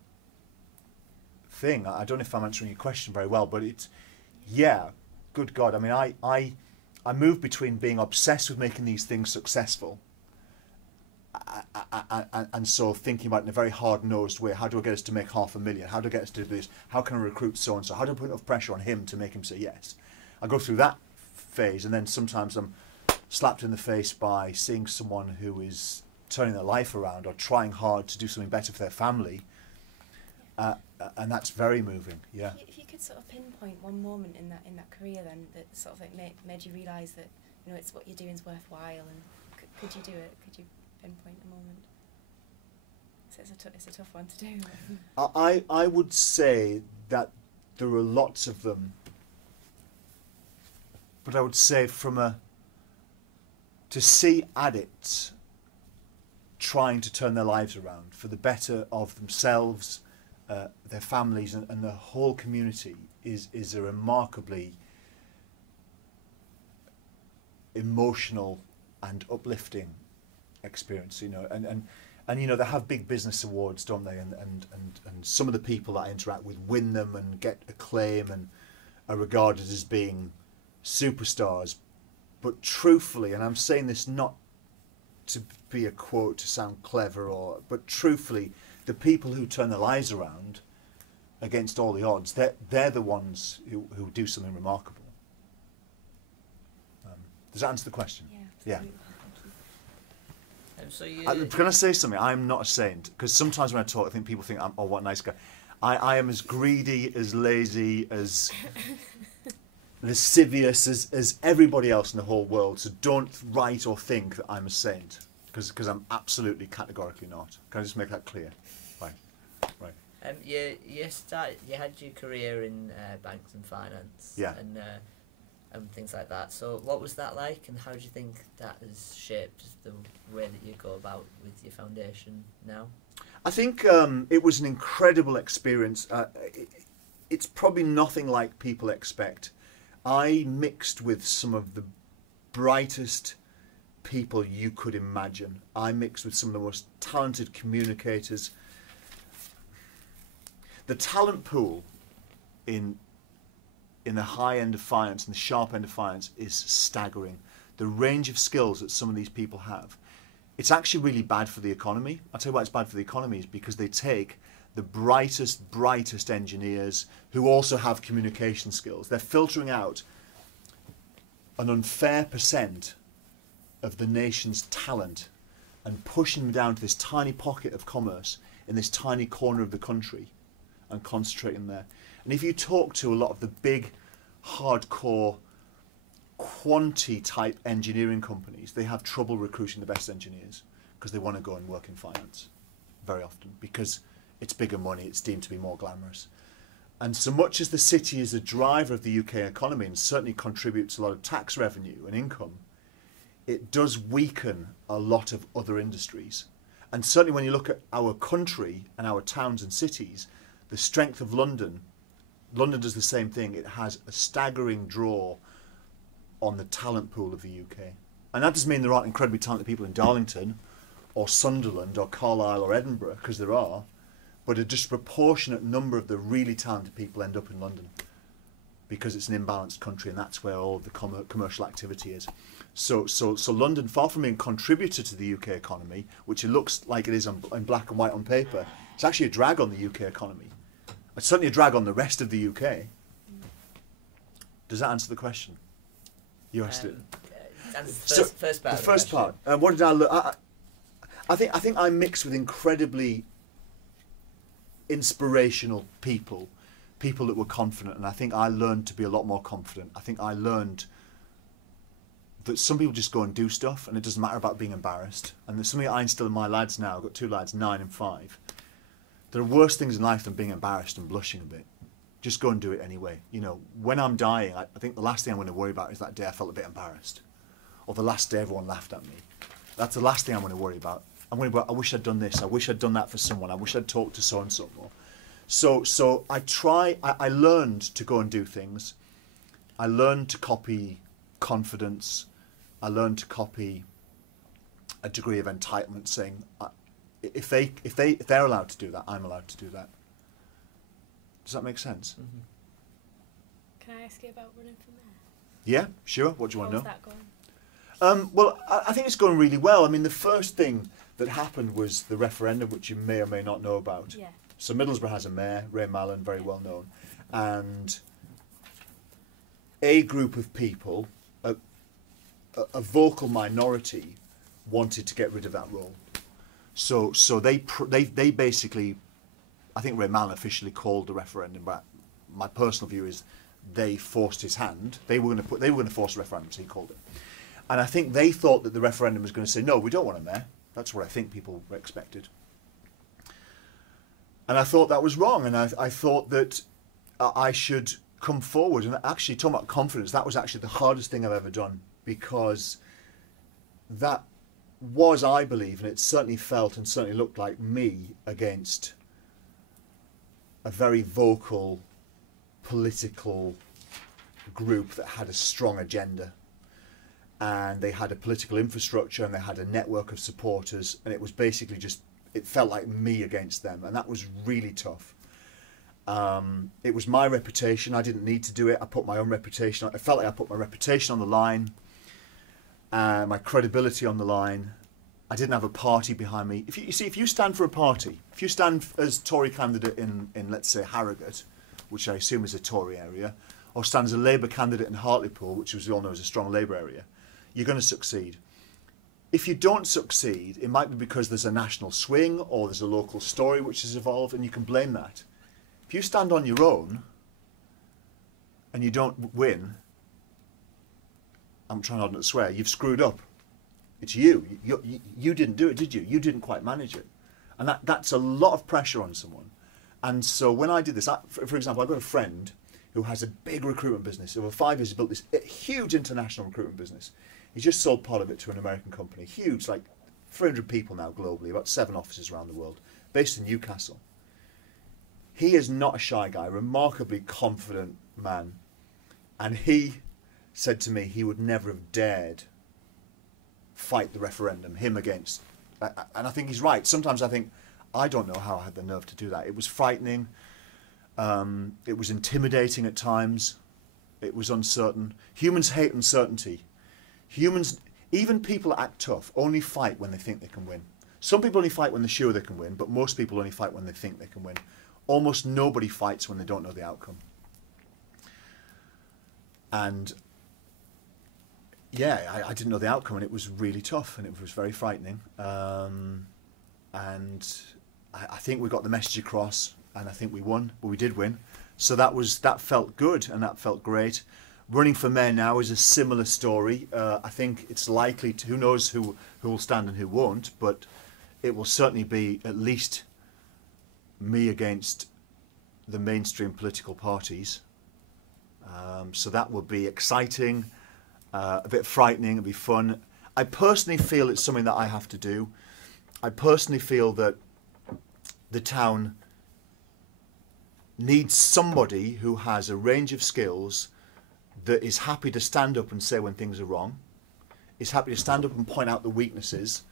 thing. I don't know if I'm answering your question very well, but it's, yeah, good God. I mean, I move between being obsessed with making these things successful and so thinking about it in a very hard-nosed way. How do I get us to make $500,000? How do I get us to do this? How can I recruit so-and-so? How do I put enough pressure on him to make him say yes? I go through that phase, and then sometimes I'm slapped in the face by seeing someone who is turning their life around or trying hard to do something better for their family, and that's very moving. Yeah. If you could sort of pinpoint one moment in that career, then that sort of like made you realise that it's what you're doing is worthwhile, and could you do it? Could you pinpoint a moment? So it's a tough one to do. I would say that there are lots of them. But I would say to see addicts trying to turn their lives around for the better of themselves their families and the whole community is a remarkably emotional and uplifting experience, you know, and you know, they have big business awards, don't they, and some of the people that I interact with win them and get acclaim and are regarded as being superstars. But truthfully, and I'm saying this not to be a quote to sound clever, but truthfully, the people who turn their lives around against all the odds, they're the ones who do something remarkable. Does that answer the question? Yeah. So you... Can I say something? I'm not a saint, because sometimes when I talk, I think people think, oh, what a nice guy. I am as greedy, as lazy, as lascivious as everybody else in the whole world. So don't write or think that I'm a saint, because I'm absolutely categorically not. Can I just make that clear? Right. You had your career in banks and finance. Yeah. And things like that. So what was that like, and how do you think that has shaped the way that you go about with your foundation now? I think it was an incredible experience. It's probably nothing like people expect. I mixed with some of the brightest people you could imagine. I mixed with some of the most talented communicators. The talent pool in the high end of finance and the sharp end of finance is staggering. The range of skills that some of these people have. It's actually really bad for the economy. I'll tell you why it's bad for the economy, is because they take the brightest engineers who also have communication skills. They're filtering out an unfair percent of the nation's talent and pushing them down to this tiny pocket of commerce in this tiny corner of the country and concentrating there. And if you talk to a lot of the big, hardcore, quantity-type engineering companies, they have trouble recruiting the best engineers because they want to go and work in finance very often because it's bigger money, it's deemed to be more glamorous. And so much as the city is a driver of the UK economy and certainly contributes a lot of tax revenue and income, it does weaken a lot of other industries. And certainly when you look at our country and our towns and cities, the strength of London does the same thing. It has a staggering draw on the talent pool of the UK. And that doesn't mean there aren't incredibly talented people in Darlington or Sunderland or Carlisle or Edinburgh, because there are, but a disproportionate number of the really talented people end up in London because it's an imbalanced country and that's where all the commercial activity is. So London, far from being a contributor to the UK economy, which it looks like it is in black and white on paper, it's actually a drag on the UK economy. It's certainly a drag on the rest of the UK. Does that answer the question? You asked it. First part. The first part. What did I look? I think I mixed with incredibly inspirational people that were confident, and I think I learned to be a lot more confident. I think I learned that some people just go and do stuff, and it doesn't matter about being embarrassed. And there's something I instill in my lads now. I've got 2 lads, 9 and 5. There are worse things in life than being embarrassed and blushing a bit. Just go and do it anyway. You know, when I'm dying, I think the last thing I'm going to worry about is that day I felt a bit embarrassed, or the last day everyone laughed at me. That's the last thing I'm going to worry about. I'm going to go, I wish I'd done this. I wish I'd done that for someone. I wish I'd talked to so and so more. So I learned to go and do things. I learned to copy confidence. I learned to copy a degree of entitlement, saying, if they're allowed to do that, I'm allowed to do that. Does that make sense? Mm-hmm. Can I ask you about running for mayor? Yeah, sure. What do you want to know? How's that going? Well, I think it's going really well. I mean, the first thing that happened was the referendum, which you may or may not know about. Yeah. So Middlesbrough has a mayor, Ray Mallon, very well known, and a group of people, a vocal minority, wanted to get rid of that role. So they basically, I think Ray Mallon officially called the referendum, but my personal view is they forced his hand. They were going to force a referendum, so he called it. And I think they thought that the referendum was going to say, no, we don't want a mayor. That's what I think people expected. And I thought that was wrong, and I thought that I should come forward. And actually, talking about confidence, that was actually the hardest thing I've ever done, because that was, I believe, and it certainly felt and certainly looked like me against a very vocal political group that had a strong agenda, and they had a political infrastructure and they had a network of supporters, and it was basically just, it felt like me against them, and that was really tough. It was my reputation. I didn't need to do it. I put my own reputation on. I felt like I put my reputation on the line, my credibility on the line. I didn't have a party behind me. If you see, if you stand for a party, if you stand as Tory candidate in let's say Harrogate, which I assume is a Tory area, or stand as a Labour candidate in Hartlepool, which as we all know is a strong Labour area, you're going to succeed. If you don't succeed, it might be because there's a national swing or there's a local story which has evolved, and you can blame that. If you stand on your own and you don't win, I'm trying not to swear, you've screwed up. It's you. You didn't do it, did you? You didn't quite manage it. And that's a lot of pressure on someone. And so when I did this, for example, I've got a friend who has a big recruitment business. Over 5 years, he built this huge international recruitment business. He's just sold part of it to an American company. Huge, like 300 people now globally, about 7 offices around the world, based in Newcastle. He is not a shy guy, remarkably confident man. And he said to me he would never have dared fight the referendum, him against. And I think he's right. Sometimes I think, I don't know how I had the nerve to do that. It was frightening. It was intimidating at times. It was uncertain. Humans hate uncertainty. Humans, even people that act tough, only fight when they think they can win. Some people only fight when they're sure they can win, but most people only fight when they think they can win. Almost nobody fights when they don't know the outcome. And yeah, I didn't know the outcome, and it was really tough, and it was very frightening. And I think we got the message across, and I think we won, but we did win. So that felt good, and that felt great. Running for mayor now is a similar story. I think it's likely to, who knows who will stand and who won't, but it will certainly be at least me against the mainstream political parties. So that will be exciting, a bit frightening, it'll be fun. I personally feel it's something that I have to do. I personally feel that the town needs somebody who has a range of skills, that is happy to stand up and say when things are wrong, is happy to stand up and point out the weaknesses,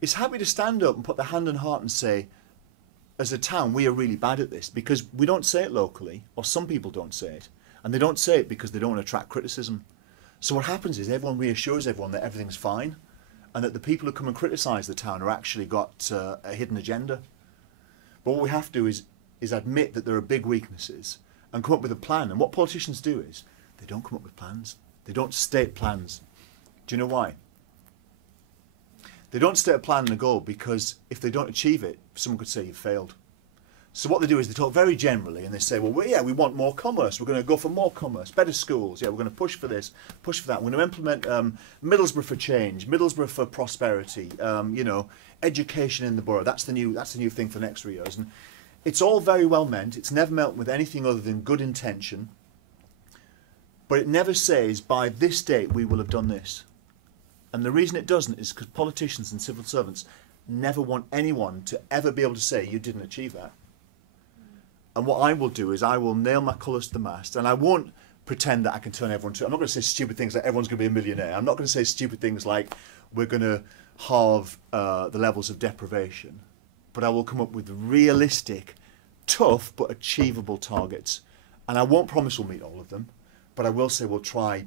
is happy to stand up and put their hand on heart and say, as a town, we are really bad at this, because we don't say it locally, or some people don't say it, and they don't say it because they don't want to attract criticism. So what happens is everyone reassures everyone that everything's fine, and that the people who come and criticise the town are actually got a hidden agenda. But what we have to do is admit that there are big weaknesses and come up with a plan. And what politicians do is they don't come up with plans. They don't state plans. Do you know why? They don't state a plan and a goal because if they don't achieve it, someone could say you've failed. So what they do is they talk very generally, and they say, well, yeah, we want more commerce. We're going to go for more commerce, better schools. Yeah, we're going to push for this, push for that. We're going to implement Middlesbrough for change, Middlesbrough for prosperity. You know, education in the borough. That's the new thing for the next 3 years. And it's all very well meant. It's never meant with anything other than good intention. But it never says, by this date we will have done this. And the reason it doesn't is because politicians and civil servants never want anyone to ever be able to say you didn't achieve that. And what I will do is I will nail my colours to the mast, and I won't pretend that I can turn everyone to... I'm not going to say stupid things like everyone's going to be a millionaire. I'm not going to say stupid things like we're going to halve the levels of deprivation. But I will come up with realistic, tough but achievable targets. And I won't promise we'll meet all of them, but I will say we'll try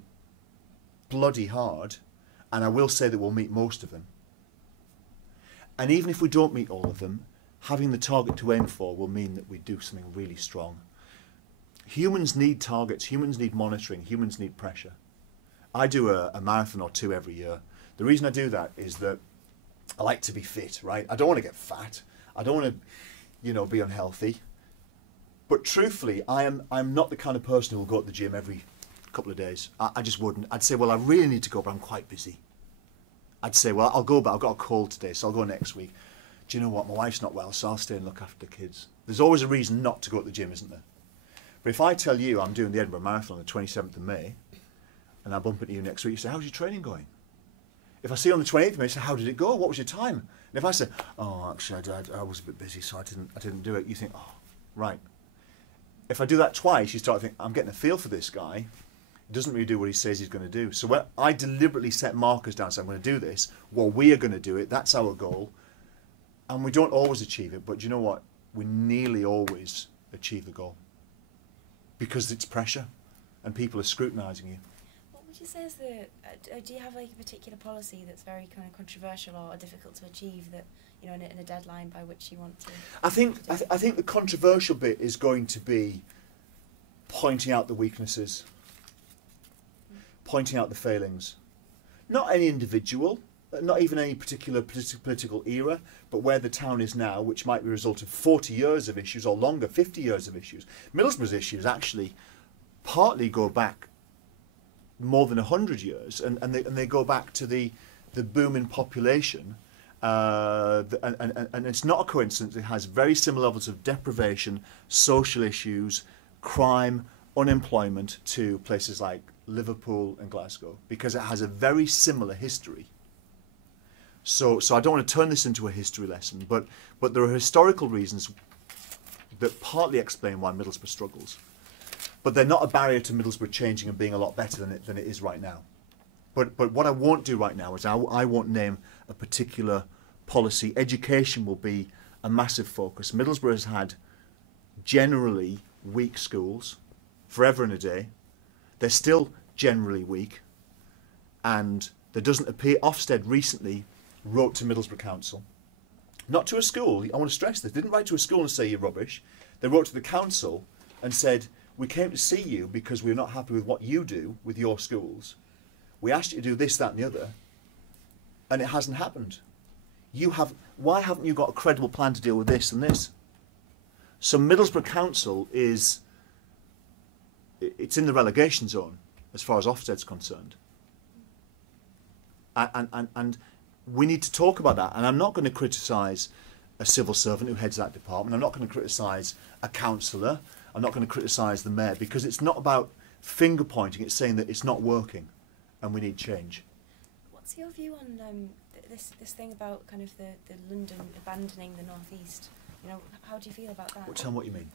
bloody hard, and I will say that we'll meet most of them. And even if we don't meet all of them, having the target to aim for will mean that we do something really strong. Humans need targets, humans need monitoring, humans need pressure. I do a marathon or 2 every year. The reason I do that is that I like to be fit, right? I don't want to get fat. I don't want to, you know, be unhealthy. But truthfully, I'm not the kind of person who will go to the gym every couple of days. I just wouldn't. I'd say, well, I really need to go, but I'm quite busy. I'd say, well, I'll go, but I've got a cold today, so I'll go next week. Do you know what? My wife's not well, so I'll stay and look after the kids. There's always a reason not to go to the gym, isn't there? But if I tell you I'm doing the Edinburgh Marathon on the 27th of May, and I bump into you next week, you say, how's your training going? If I see you on the 28th of May, you say, how did it go? What was your time? And if I say, oh, actually, I was a bit busy, so I didn't do it, you think, oh, right. If I do that twice, you start thinking, I'm getting a feel for this guy. He doesn't really do what he says he's going to do. So when I deliberately set markers down, so I'm going to do this, well, we are going to do it, that's our goal. And we don't always achieve it, but do you know what? We nearly always achieve the goal. Because it's pressure, and people are scrutinising you. What would you say is the, do you have like a particular policy that's very kind of controversial or difficult to achieve that, you know, in a deadline by which you want to? I think the controversial bit is going to be pointing out the weaknesses, pointing out the failings. Not any individual, not even any particular political era, but where the town is now, which might be a result of 40 years of issues or longer, 50 years of issues. Middlesbrough's issues actually partly go back more than 100 years, and they go back to the boom in population. And it's not a coincidence. It has very similar levels of deprivation, social issues, crime, unemployment to places like Liverpool and Glasgow, because it has a very similar history. So I don't want to turn this into a history lesson, but there are historical reasons that partly explain why Middlesbrough struggles. But they're not a barrier to Middlesbrough changing and being a lot better than it is right now. But what I won't do right now is I won't name a particular policy. Education will be a massive focus. Middlesbrough has had generally weak schools forever and a day. They're still generally weak, and there doesn't appear. Ofsted recently wrote to Middlesbrough Council, not to a school. I want to stress this. They didn't write to a school and say you're rubbish. They wrote to the council and said, we came to see you because we're not happy with what you do with your schools. We asked you to do this, that and the other, and it hasn't happened. Why haven't you got a credible plan to deal with this and this? So Middlesbrough Council it's in the relegation zone as far as Ofsted's concerned. And we need to talk about that. And I'm not going to criticise a civil servant who heads that department. I'm not going to criticise a councillor. I'm not going to criticise the mayor, because it's not about finger pointing. It's saying that it's not working and we need change. What's your view on this thing about kind of the London abandoning the North East? You know, how do you feel about that? Tell me what you mean.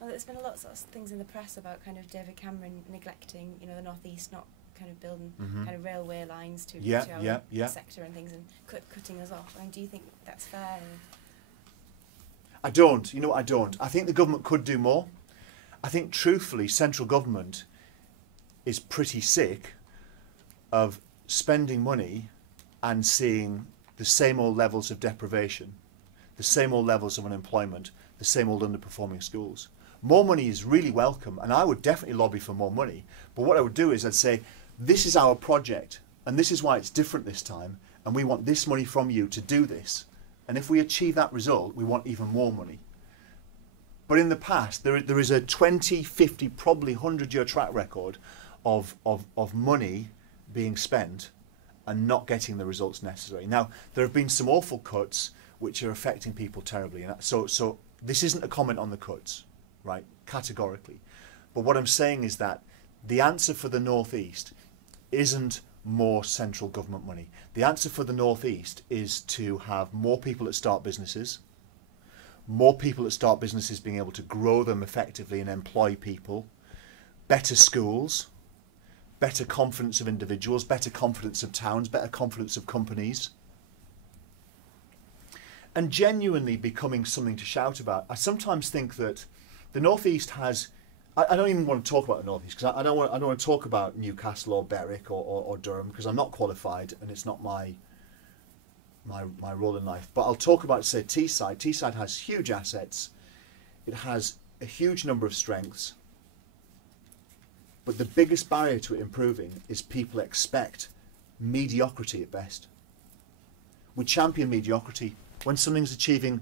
Well, there's been a lot of things in the press about kind of David Cameron neglecting, you know, the North East, not kind of building kind of railway lines to our sector and things, and cutting us off. I mean, do you think that's fair? I don't. You know what, I don't. I think the government could do more. I think, truthfully, central government is pretty sick of spending money and seeing the same old levels of deprivation, the same old levels of unemployment, the same old underperforming schools. More money is really welcome, and I would definitely lobby for more money. But what I would do is I'd say, this is our project, and this is why it's different this time, and we want this money from you to do this. And if we achieve that result, we want even more money. But in the past, there is a 20, 50, probably 100-year track record of money being spent and not getting the results necessary. Now, there have been some awful cuts which are affecting people terribly. And so this isn't a comment on the cuts, right, categorically. But what I'm saying is that the answer for the North East isn't more central government money. The answer for the North East is to have more people that start businesses, more people that start businesses being able to grow them effectively and employ people, better schools, better confidence of individuals, better confidence of towns, better confidence of companies, and genuinely becoming something to shout about. I sometimes think that the North East has, I don't even want to talk about the North East, because I don't want to talk about Newcastle or Berwick or Durham, because I'm not qualified and it's not my role in life. But I'll talk about, say, Teesside. Teesside has huge assets. It has a huge number of strengths. But the biggest barrier to it improving is people expect mediocrity at best. We champion mediocrity. When something's achieving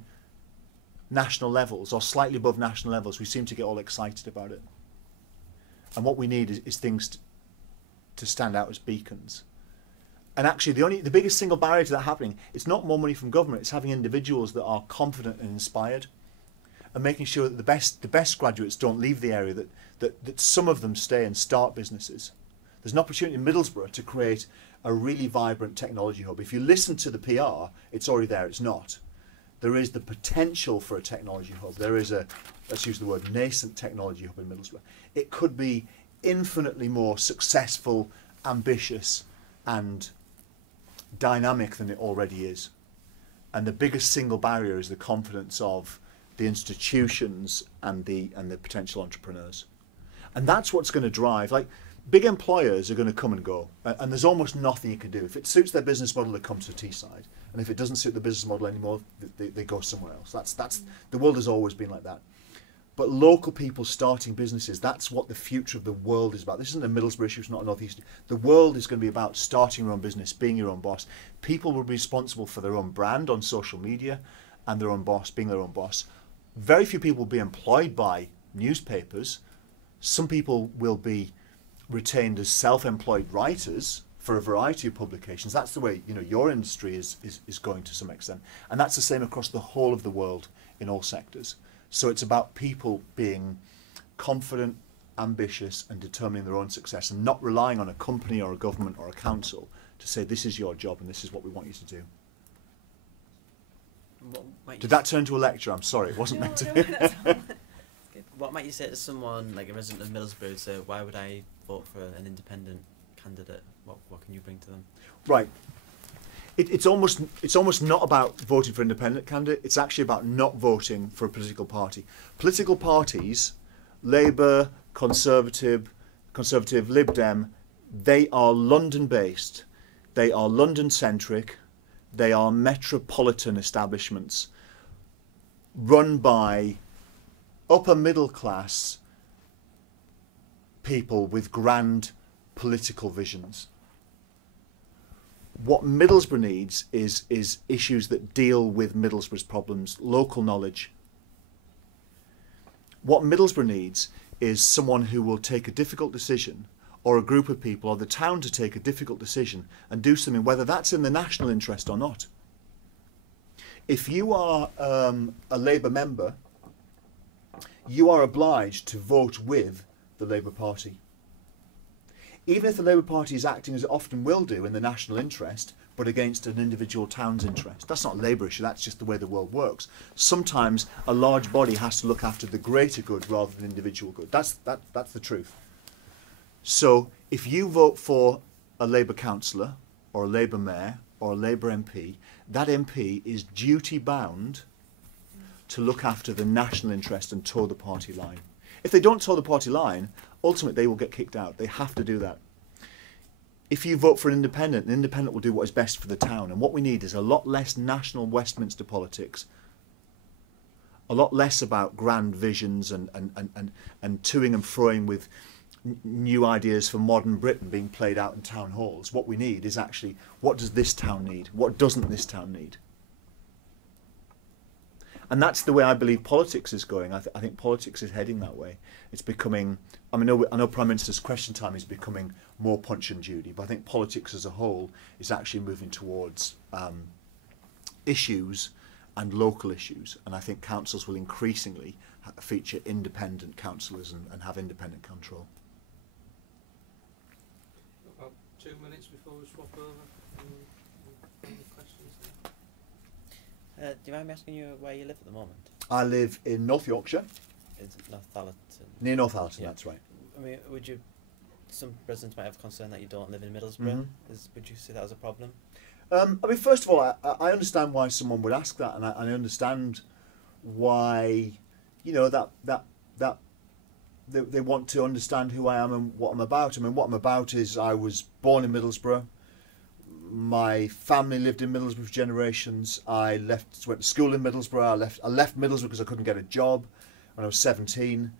national levels or slightly above national levels, we seem to get all excited about it. And what we need is things to stand out as beacons. And actually, the biggest single barrier to that happening, it's not more money from government, it's having individuals that are confident and inspired, and making sure that the best graduates don't leave the area, that some of them stay and start businesses. There's an opportunity in Middlesbrough to create a really vibrant technology hub. If you listen to the PR, it's already there. It's not. there is the potential for a technology hub. There is a, let's use the word nascent technology hub in Middlesbrough. It could be infinitely more successful, ambitious and dynamic than it already is. And the biggest single barrier is the confidence of the institutions and the potential entrepreneurs. And that's what's going to drive, like, big employers are going to come and go, and there's almost nothing you can do. If it suits their business model, they come to Teesside, and if it doesn't suit the business model anymore, they go somewhere else. That's the world has always been like that. But local people starting businesses, that's what the future of the world is about. This isn't a Middlesbrough issue, it's not a North East. The world is going to be about starting your own business, being your own boss. People will be responsible for their own brand on social media and their own boss, being their own boss. Very few people will be employed by newspapers. Some people will be retained as self-employed writers for a variety of publications. That's the way, you know, your industry is going to some extent. And that's the same across the whole of the world in all sectors. So it's about people being confident, ambitious and determining their own success and not relying on a company or a government or a council to say this is your job and this is what we want you to do. Did that turn to a lecture? I'm sorry, it wasn't meant to be. What might you say to someone like a resident of Middlesbrough, say, why would I vote for an independent candidate? What can you bring to them? Right. It's almost not about voting for an independent candidate. It's actually about not voting for a political party. Political parties, Labour, Conservative, Lib Dem, they are London-based. They are London-centric. They are metropolitan establishments run by upper middle class people with grand political visions. What Middlesbrough needs is issues that deal with Middlesbrough's problems, local knowledge. What Middlesbrough needs is someone who will take a difficult decision, or a group of people, or the town to take a difficult decision and do something, whether that's in the national interest or not. If you are a Labour member, you are obliged to vote with the Labour Party. Even if the Labour Party is acting, as it often will do, in the national interest, but against an individual town's interest. That's not a Labour issue, that's just the way the world works. Sometimes a large body has to look after the greater good rather than individual good. That's the truth. So if you vote for a Labour councillor, or a Labour mayor, or a Labour MP, that MP is duty-bound to look after the national interest and toe the party line. If they don't toe the party line, ultimately they will get kicked out. They have to do that. If you vote for an independent will do what is best for the town. And what we need is a lot less national Westminster politics, a lot less about grand visions and toing and froing with new ideas for modern Britain being played out in town halls. What we need is actually, what does this town need? What doesn't this town need? And that's the way I believe politics is going. I think politics is heading that way. It's becoming, I know Prime Minister's question time is becoming more Punch and Judy, but I think politics as a whole is actually moving towards issues and local issues. And I think councils will increasingly feature independent councillors and have independent control. About 2 minutes before we swap over. Any questions there? Do you mind me asking you where you live at the moment? I live in North Yorkshire. Is it Northallerton? Near Northallerton, Yeah. that's right. I mean, some residents might have concern that you don't live in Middlesbrough. Would you see that as a problem? First of all, I understand why someone would ask that, and I understand why, you know, that they want to understand who I am and what I'm about. I mean, what I'm about is I was born in Middlesbrough. My family lived in Middlesbrough for generations. I went to school in Middlesbrough. I left Middlesbrough because I couldn't get a job when I was 17.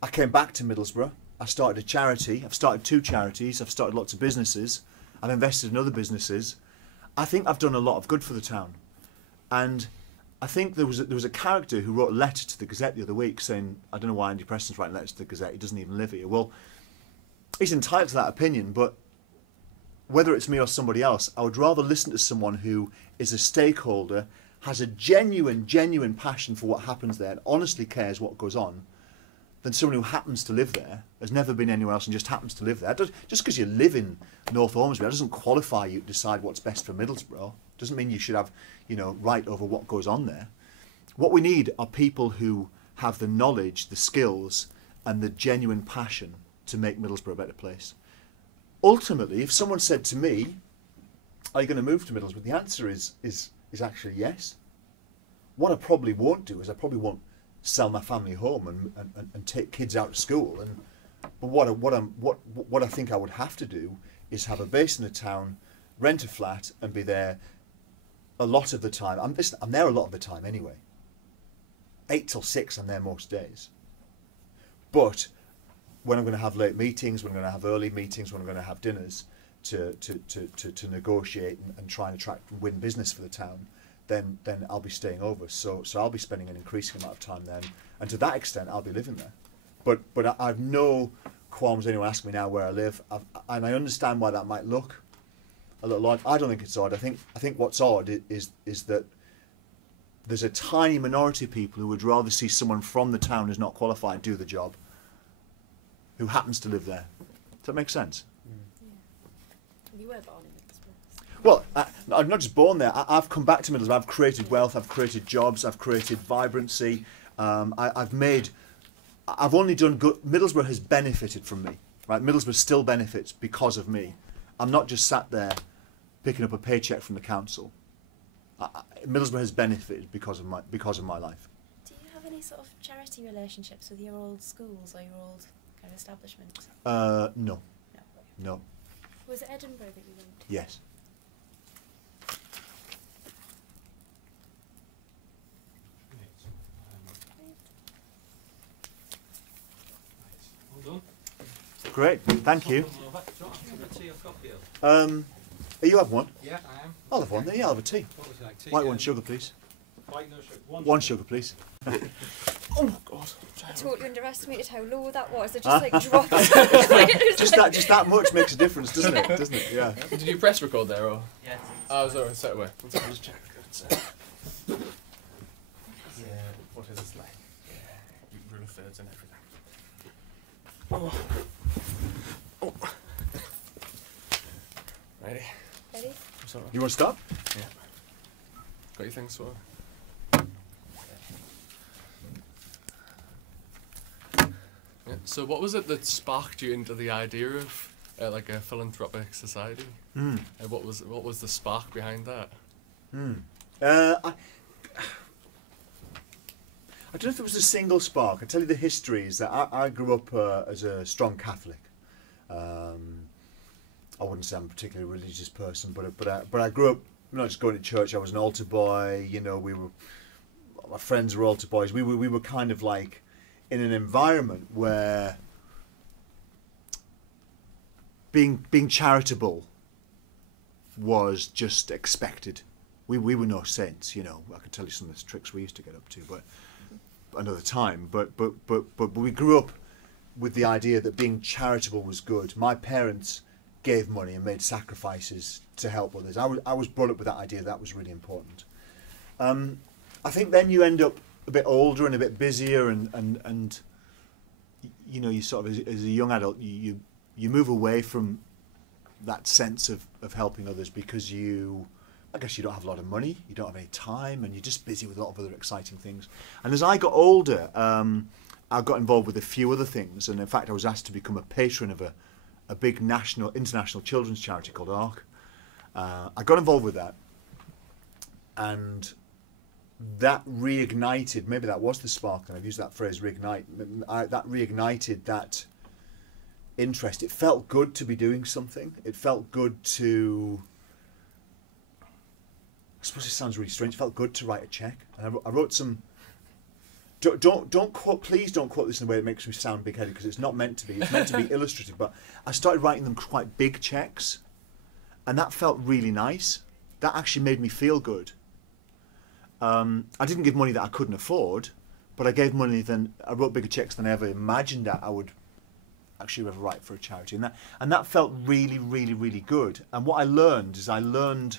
I came back to Middlesbrough. I started a charity. I've started 2 charities. I've started lots of businesses. I've invested in other businesses. I think I've done a lot of good for the town. And I think there was a character who wrote a letter to the Gazette the other week saying, I don't know why Andy Preston's writing letters to the Gazette. He doesn't even live here. Well, he's entitled to that opinion, but whether it's me or somebody else, I would rather listen to someone who is a stakeholder, has a genuine passion for what happens there and honestly cares what goes on, than someone who happens to live there, has never been anywhere else and just happens to live there. Just because you live in North Ormsby, that doesn't qualify you to decide what's best for Middlesbrough. Doesn't mean you should have, you know, right over what goes on there. What we need are people who have the knowledge, the skills, and the genuine passion to make Middlesbrough a better place. Ultimately, if someone said to me, "Are you going to move to Middlesbrough?" the answer is actually yes. What I probably won't do is I probably won't sell my family home and take kids out of school. But what I think I would have to do is have a base in the town, rent a flat, and be there a lot of the time. I'm there a lot of the time anyway. 8 till 6, I'm there most days. But when I'm going to have late meetings, when I'm going to have early meetings, when I'm going to have dinners to negotiate and try and attract and win business for the town, then I'll be staying over. So I'll be spending an increasing amount of time then, and to that extent, I'll be living there. But I've no qualms anyone asking me now where I live, and I understand why that might look a little odd. I don't think it's odd. I think what's odd is that there's a tiny minority of people who would rather see someone from the town who's not qualified do the job, who happens to live there. Does that make sense? Yeah. You were born in Middlesbrough. Well, I'm not just born there. I've come back to Middlesbrough. I've created wealth. I've created jobs. I've created vibrancy. I've only done good. Middlesbrough has benefited from me. Right? Middlesbrough still benefits because of me. I'm not just sat there picking up a paycheck from the council. Middlesbrough has benefited because of my life. Do you have any sort of charity relationships with your old schools or your old kind of establishments? No. No. Was it Edinburgh that you went to? Yes. Well done. Great. Thank you. Do you want a tea or coffee? You have one? Yeah, I am. I'll have one. Yeah, I'll have a tea. What would you like? Tea? White one, sugar, please. White, no sugar. One sugar, please. Oh God! I totally underestimated how low that was. It just like dropped. just that much makes a difference, doesn't it? Doesn't it? Yeah. Did you press record there or? Yes. Oh, was alright. Set away. Let's just check. Yeah. What is this like? Yeah. Rule of thirds and everything. Oh. Ready? Ready? Sorry. You want to start? Yeah. Got your things for? Yeah. So what was it that sparked you into the idea of like a philanthropic society? What was the spark behind that? I don't know if it was a single spark. I tell you the history is that I grew up as a strong Catholic. I wouldn't say I'm a particularly religious person, but I grew up not just going to church. I was an altar boy. You know, my friends were altar boys. We were kind of like in an environment where being charitable was just expected. We were no saints, you know. I could tell you some of the tricks we used to get up to, but another time. But we grew up with the idea that being charitable was good. My parents gave money and made sacrifices to help others. I was brought up with that idea that was really important. I think then you end up a bit older and a bit busier, and you know, you sort of as a young adult you move away from that sense of helping others because I guess you don't have a lot of money, you don't have any time, and you're just busy with a lot of other exciting things. And as I got older, I got involved with a few other things, and in fact I was asked to become a patron of a big international children's charity called ARC. I got involved with that, and that reignited, maybe that was the spark, and I've used that phrase, reignite, that reignited that interest. It felt good to be doing something. It felt good to, I suppose it sounds really strange, it felt good to write a cheque. And I wrote some, don't quote, please don't quote this in a way that makes me sound big-headed, because it's not meant to be. It's meant to be illustrative, but I started writing them quite big cheques, and that felt really nice. That actually made me feel good. I didn't give money that I couldn't afford, but I gave money I wrote bigger cheques than I ever imagined that I would actually ever write for a charity, and that felt really, really, really good. And what I learned is I learned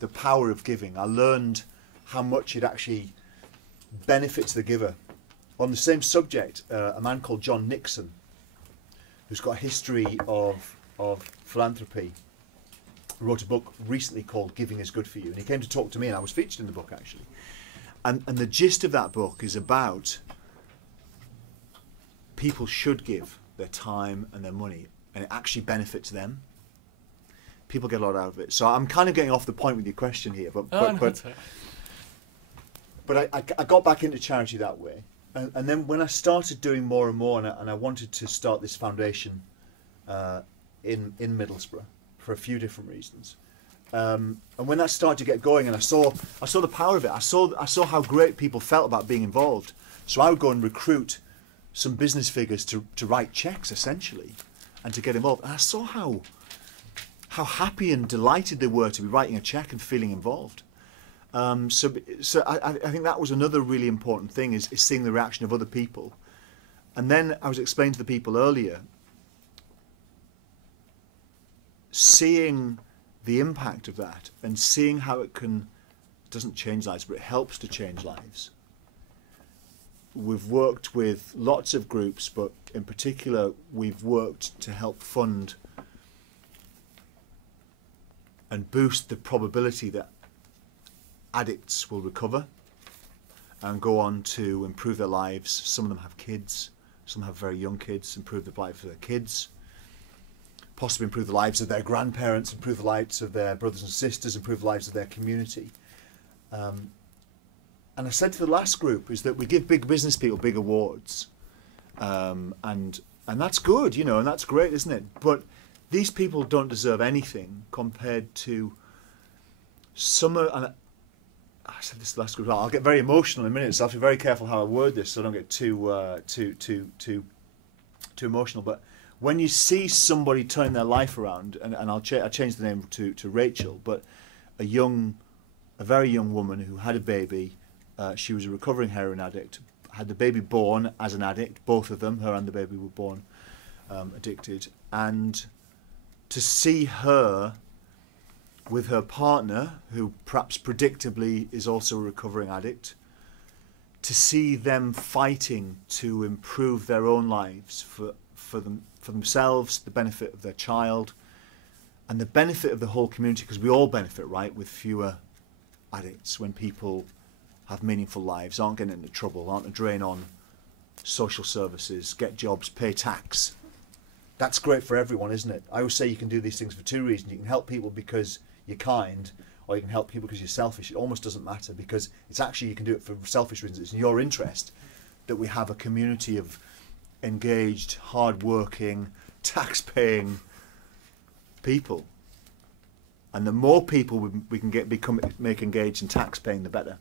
the power of giving. I learned how much it actually benefits the giver. On the same subject, a man called John Nixon, who's got a history of philanthropy, wrote a book recently called Giving is Good for You, and he came to talk to me, and I was featured in the book actually. And the gist of that book is about people should give their time and their money, and it actually benefits them. People get a lot out of it. So I'm kind of getting off the point with your question here, but I got back into charity that way, and then when I started doing more and more, and I wanted to start this foundation in Middlesbrough for a few different reasons. And when that started to get going, and I saw the power of it, I saw how great people felt about being involved. So I would go and recruit some business figures to write checks essentially, and to get involved. And I saw how happy and delighted they were to be writing a check and feeling involved. So I think that was another really important thing, is seeing the reaction of other people. And then I was explaining to the people earlier, seeing the impact of that and seeing how it doesn't change lives, but it helps to change lives. We've worked with lots of groups, but in particular we've worked to help fund and boost the probability that addicts will recover and go on to improve their lives. Some of them have kids, some have very young kids, improve the life of their kids, possibly improve the lives of their grandparents, improve the lives of their brothers and sisters, improve the lives of their community. And I said to the last group is that we give big business people big awards, and that's good, you know, and that's great, isn't it? But these people don't deserve anything compared to some of, and I said this last group, I'll get very emotional in a minute, so I have to be very careful how I word this so I don't get too emotional. But when you see somebody turn their life around, and I changed the name to Rachel, but a very young woman who had a baby, she was a recovering heroin addict, had the baby born as an addict, both of them, her and the baby were born addicted, and to see her with her partner, who perhaps predictably is also a recovering addict, to see them fighting to improve their own lives for themselves, the benefit of their child, and the benefit of the whole community, because we all benefit, right, with fewer addicts when people have meaningful lives, aren't getting into trouble, aren't a drain on social services, get jobs, pay tax. That's great for everyone, isn't it? I always say you can do these things for two reasons. You can help people because you're kind, or you can help people because you're selfish. It almost doesn't matter, because it's actually, you can do it for selfish reasons. It's in your interest that we have a community of engaged, hard-working, tax-paying people. And the more people we can make engaged and tax-paying, the better.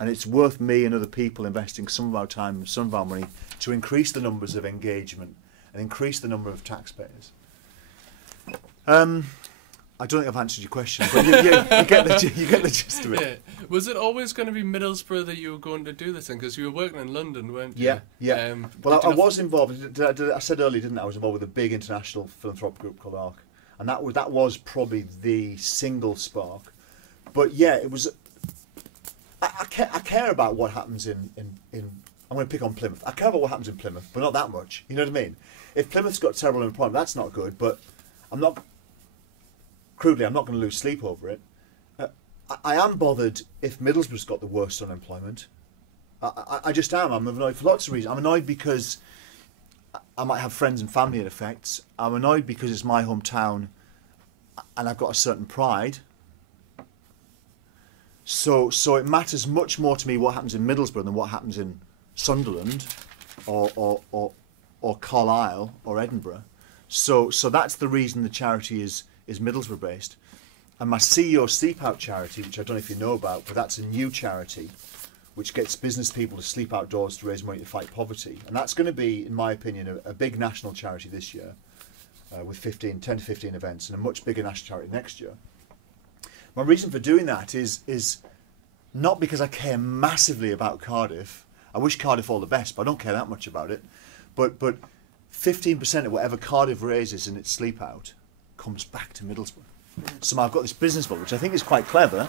And it's worth me and other people investing some of our time and some of our money to increase the numbers of engagement and increase the number of taxpayers. I don't think I've answered your question, but you get the gist of it. Yeah. Was it always going to be Middlesbrough that you were going to do this in? Because you were working in London, weren't you? Yeah. Well, I was involved. I said earlier, didn't I? I was involved with a big international philanthropic group called ARC, and that was probably the single spark. But yeah, it was. I care about what happens in. I'm going to pick on Plymouth. I care about what happens in Plymouth, but not that much. You know what I mean? If Plymouth's got terrible unemployment, that's not good. But I'm not going to lose sleep over it. I am bothered if Middlesbrough's got the worst unemployment. I just am. I'm annoyed for lots of reasons. I'm annoyed because I might have friends and family it affects. I'm annoyed because it's my hometown and I've got a certain pride. So it matters much more to me what happens in Middlesbrough than what happens in Sunderland or Carlisle or Edinburgh. So that's the reason the charity is Middlesbrough based. And my CEO Sleep Out charity, which I don't know if you know about, but that's a new charity which gets business people to sleep outdoors to raise money to fight poverty. And that's going to be, in my opinion, a big national charity this year with 10 to 15 events, and a much bigger national charity next year. My reason for doing that is not because I care massively about Cardiff. I wish Cardiff all the best, but I don't care that much about it. But 15% of whatever Cardiff raises in its sleep out comes back to Middlesbrough. So I've got this business model, which I think is quite clever,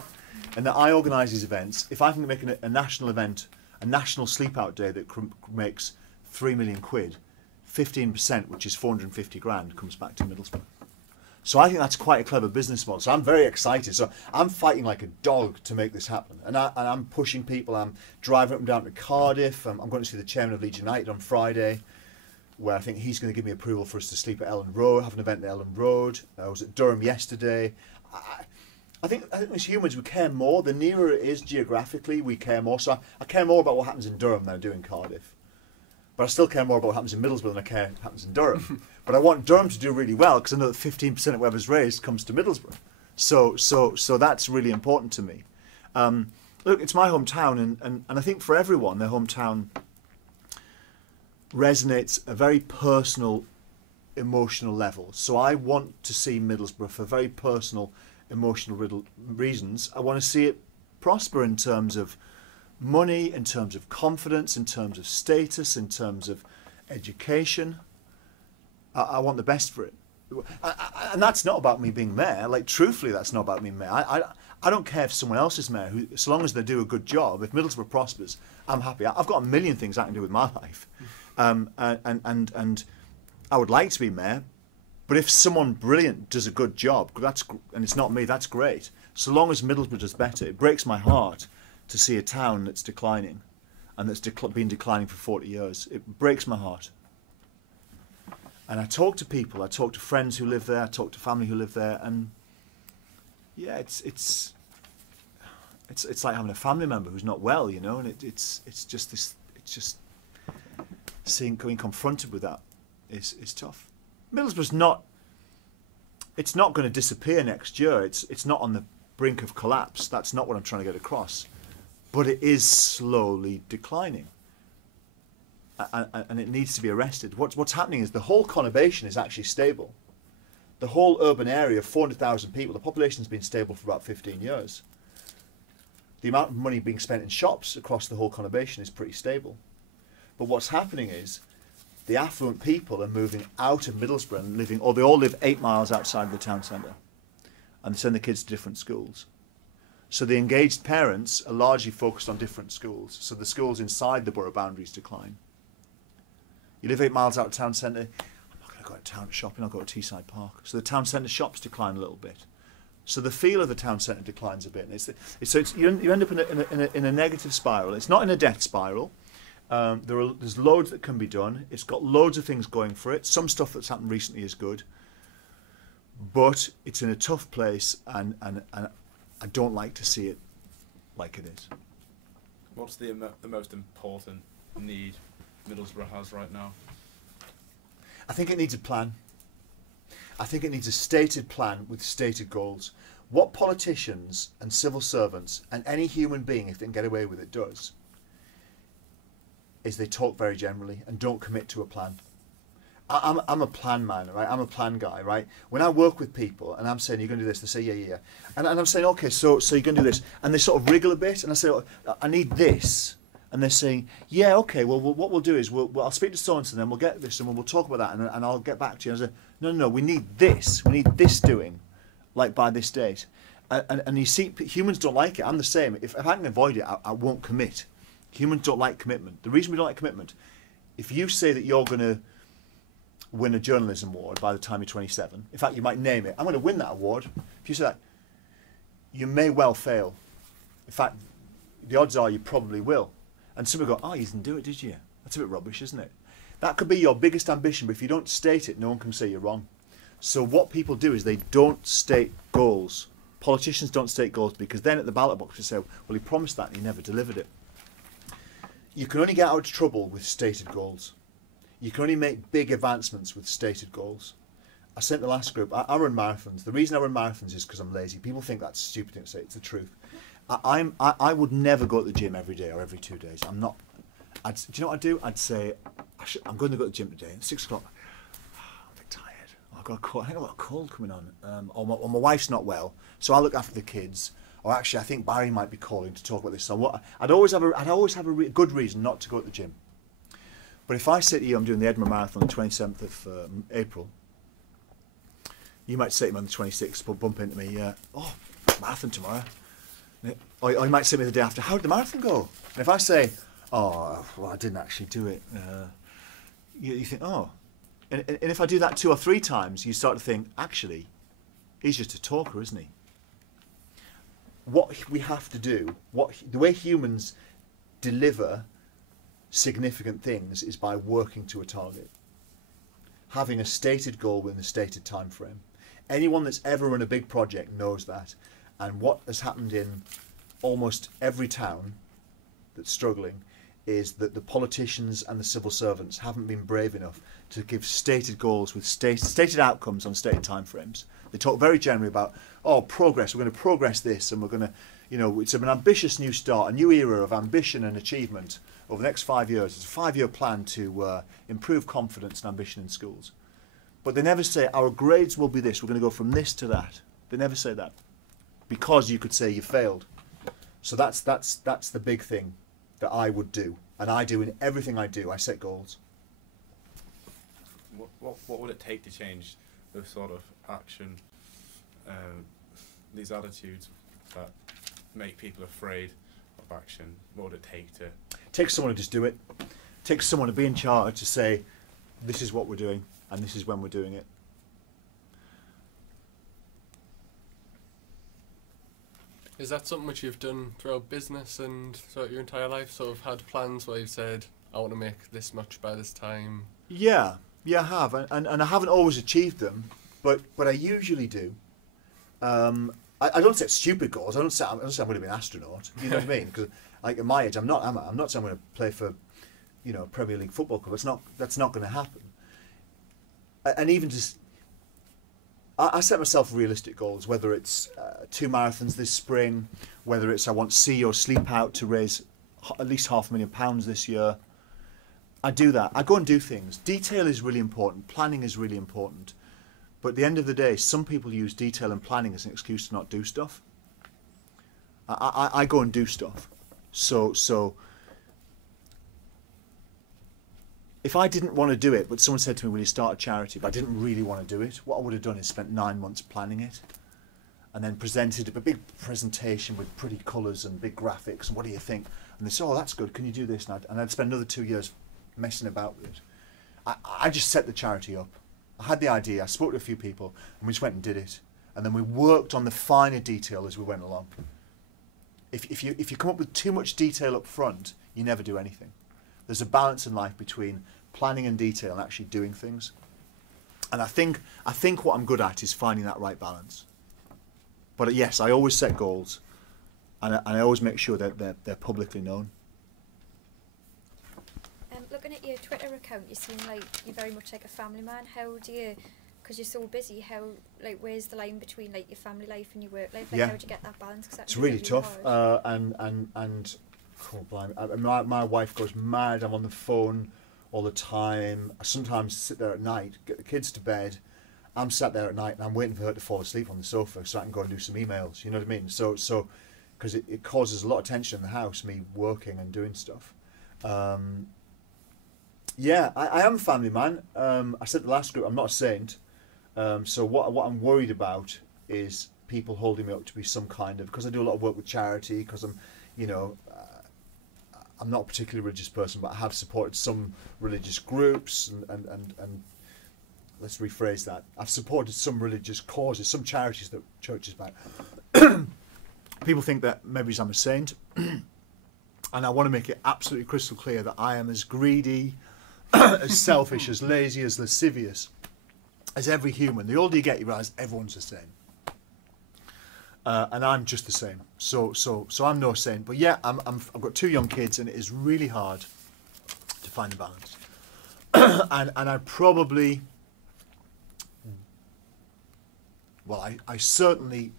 and that I organise these events. If I can make a national event, a national sleep out day that makes 3 million quid, 15%, which is 450 grand, comes back to Middlesbrough. So I think that's quite a clever business model. So I'm very excited. So I'm fighting like a dog to make this happen. And I'm pushing people. I'm driving up and down to Cardiff. I'm going to see the chairman of Leeds United on Friday, where I think he's going to give me approval for us to sleep at Ellen Road, have an event at Ellen Road. I was at Durham yesterday. I think as humans we care more. The nearer it is geographically, we care more. So I care more about what happens in Durham than I do in Cardiff. But I still care more about what happens in Middlesbrough than I care what happens in Durham. But I want Durham to do really well because I know that 15% of whatever's raised comes to Middlesbrough. So that's really important to me. Look, it's my hometown, and I think for everyone, their hometown resonates a very personal, emotional level. So I want to see Middlesbrough for very personal, emotional reasons. I want to see it prosper in terms of money, in terms of confidence, in terms of status, in terms of education. I want the best for it. And that's not about me being mayor. Like, truthfully, that's not about me being mayor. I don't care if someone else is mayor, so long as they do a good job. If Middlesbrough prospers, I'm happy. I've got a million things I can do with my life. And I would like to be mayor, but if someone brilliant does a good job, and it's not me, that's great. So long as Middlesbrough does better, it breaks my heart to see a town that's declining, and that's been declining for 40 years. It breaks my heart. And I talk to people, I talk to friends who live there, I talk to family who live there, and yeah, it's like having a family member who's not well, you know, and it's just being confronted with that is tough. Middlesbrough's not going to disappear next year. It's not on the brink of collapse. That's not what I'm trying to get across. But it is slowly declining, and it needs to be arrested. What's happening is the whole conurbation is actually stable. The whole urban area of 400,000 people, the population's been stable for about 15 years. The amount of money being spent in shops across the whole conurbation is pretty stable. But what's happening is the affluent people are moving out of Middlesbrough and they all live 8 miles outside the town centre, and they send the kids to different schools. So the engaged parents are largely focused on different schools. So the schools inside the borough boundaries decline. You live 8 miles out of town centre, I'm not going to go to town shopping, I'll go to Teesside Park. So the town centre shops decline a little bit. So the feel of the town centre declines a bit. And you end up in a negative spiral. It's not in a death spiral. There's loads that can be done. It's got loads of things going for it. Some stuff that's happened recently is good. But it's in a tough place, and I don't like to see it like it is. What's the most important need Middlesbrough has right now? I think it needs a plan. I think it needs a stated plan with stated goals. What politicians and civil servants and any human being, if they can get away with it, does is they talk very generally and don't commit to a plan. I'm a plan man, right? I'm a plan guy, right? When I work with people and I'm saying, you're going to do this, they say, yeah. And I'm saying, okay, so you're going to do this. And they sort of wriggle a bit, and I say, oh, I need this. And they're saying, yeah, okay, well what we'll do is I'll speak to so-and-so, then we'll get this, and we'll talk about that, and I'll get back to you. And I say, no, we need this. We need this doing, like by this date. And you see, humans don't like it. I'm the same. If I can avoid it, I won't commit. Humans don't like commitment. The reason we don't like commitment, if you say that you're going to win a journalism award by the time you're 27, in fact, you might name it, I'm going to win that award. If you say that, you may well fail. In fact, the odds are you probably will. And some will go, oh, you didn't do it, did you? That's a bit rubbish, isn't it? That could be your biggest ambition, but if you don't state it, no one can say you're wrong. So what people do is they don't state goals. Politicians don't state goals, because then at the ballot box you say, well, he promised that and he never delivered it. You can only get out of trouble with stated goals. You can only make big advancements with stated goals. I sent the last group, I run marathons. The reason I run marathons is because I'm lazy. People think that's a stupid thing to say. It's the truth. I would never go to the gym every day or every 2 days. I'm not. Do you know what I'd do? I'd say, I'm going to go to the gym today at 6 o'clock. I'm a bit tired. I think I've got a cold coming on. Or my wife's not well, so I'll look after the kids. Or actually, I think Barry might be calling to talk about this. So I'd always have a good reason not to go to the gym. But if I say to you, I'm doing the Edinburgh Marathon on the 27th of April, you might say to me on the 26th, bump into me, oh, marathon tomorrow. Or you might say to me the day after, how did the marathon go? And if I say, oh, well, I didn't actually do it, you think, oh. And if I do that 2 or 3 times, you start to think, actually, He's just a talker, isn't he? What we have to do, the way humans deliver significant things is by working to a target. Having a stated goal within a stated time frame. Anyone that's ever run a big project knows that. And what has happened in almost every town that's struggling is that the politicians and the civil servants haven't been brave enough to give stated goals with stated outcomes on stated timeframes. They talk very generally about, oh, progress, we're going to progress this, and we're going to, you know, it's an ambitious new start, a new era of ambition and achievement over the next 5 years. It's a 5-year plan to improve confidence and ambition in schools. But they never say, our grades will be this, we're going to go from this to that. They never say that, because you could say you failed. So that's the big thing that I would do, and I do in everything I do. I set goals. What would it take to change the sort of action, these attitudes that make people afraid of action? What would it take to? Takes someone to just do it. Takes someone to be in charge to say, this is what we're doing and this is when we're doing it. Is that something which you've done throughout business and throughout your entire life? Sort of had plans where you've said, I want to make this much by this time? Yeah, I have, and I haven't always achieved them, but I usually do. I don't set stupid goals. I don't say I'm going to be an astronaut. You know what I mean? Because like at my age, I'm not saying I'm going to play for, you know, Premier League football club. That's not going to happen. And even just, I set myself realistic goals. Whether it's 2 marathons this spring, whether it's I want Sea or Sleep Out to raise at least £500,000 this year. I do that. I go and do things. Detail is really important. Planning is really important. But at the end of the day, some people use detail and planning as an excuse to not do stuff. I go and do stuff. So if I didn't want to do it, but someone said to me, will you start a charity, but I didn't really want to do it, what I would have done is spent 9 months planning it and then presented a big presentation with pretty colours and big graphics and what do you think? And they said, oh, that's good, can you do this? And I'd spend another 2 years messing about with it. I just set the charity up. I had the idea, I spoke to a few people, and we just went and did it. And then we worked on the finer detail as we went along. If you come up with too much detail up front, you never do anything. There's a balance in life between planning and detail and actually doing things. And I think what I'm good at is finding that right balance. But yes, I always set goals, and I always make sure that they're publicly known. Looking at your Twitter account, you seem like you're very much like a family man. How do you, because you're so busy, where's the line between like your family life and your work life? Like, yeah. How do you get that balance? 'Cause it's really tough. And oh, blimey, my wife goes mad. I'm on the phone all the time. I sometimes sit there at night, get the kids to bed. I'm sat there at night and I'm waiting for her to fall asleep on the sofa so I can go and do some emails. You know what I mean? So because it causes a lot of tension in the house, me working and doing stuff. Yeah, I am a family man. I said the last group, I'm not a saint. So what I'm worried about is people holding me up to be some kind of, because I do a lot of work with charity, because I'm, you know, I'm not a particularly religious person, but I have supported some religious groups and let's rephrase that. I've supported some religious causes, some charities that churches back. People think that maybe I'm a saint, and I want to make it absolutely crystal clear that I am as greedy, as selfish, as lazy, as lascivious as every human. The older you get, you realise everyone's the same, and I'm just the same. So I'm no saint. But yeah, I've got 2 young kids, and it is really hard to find the balance. and I probably, well, I certainly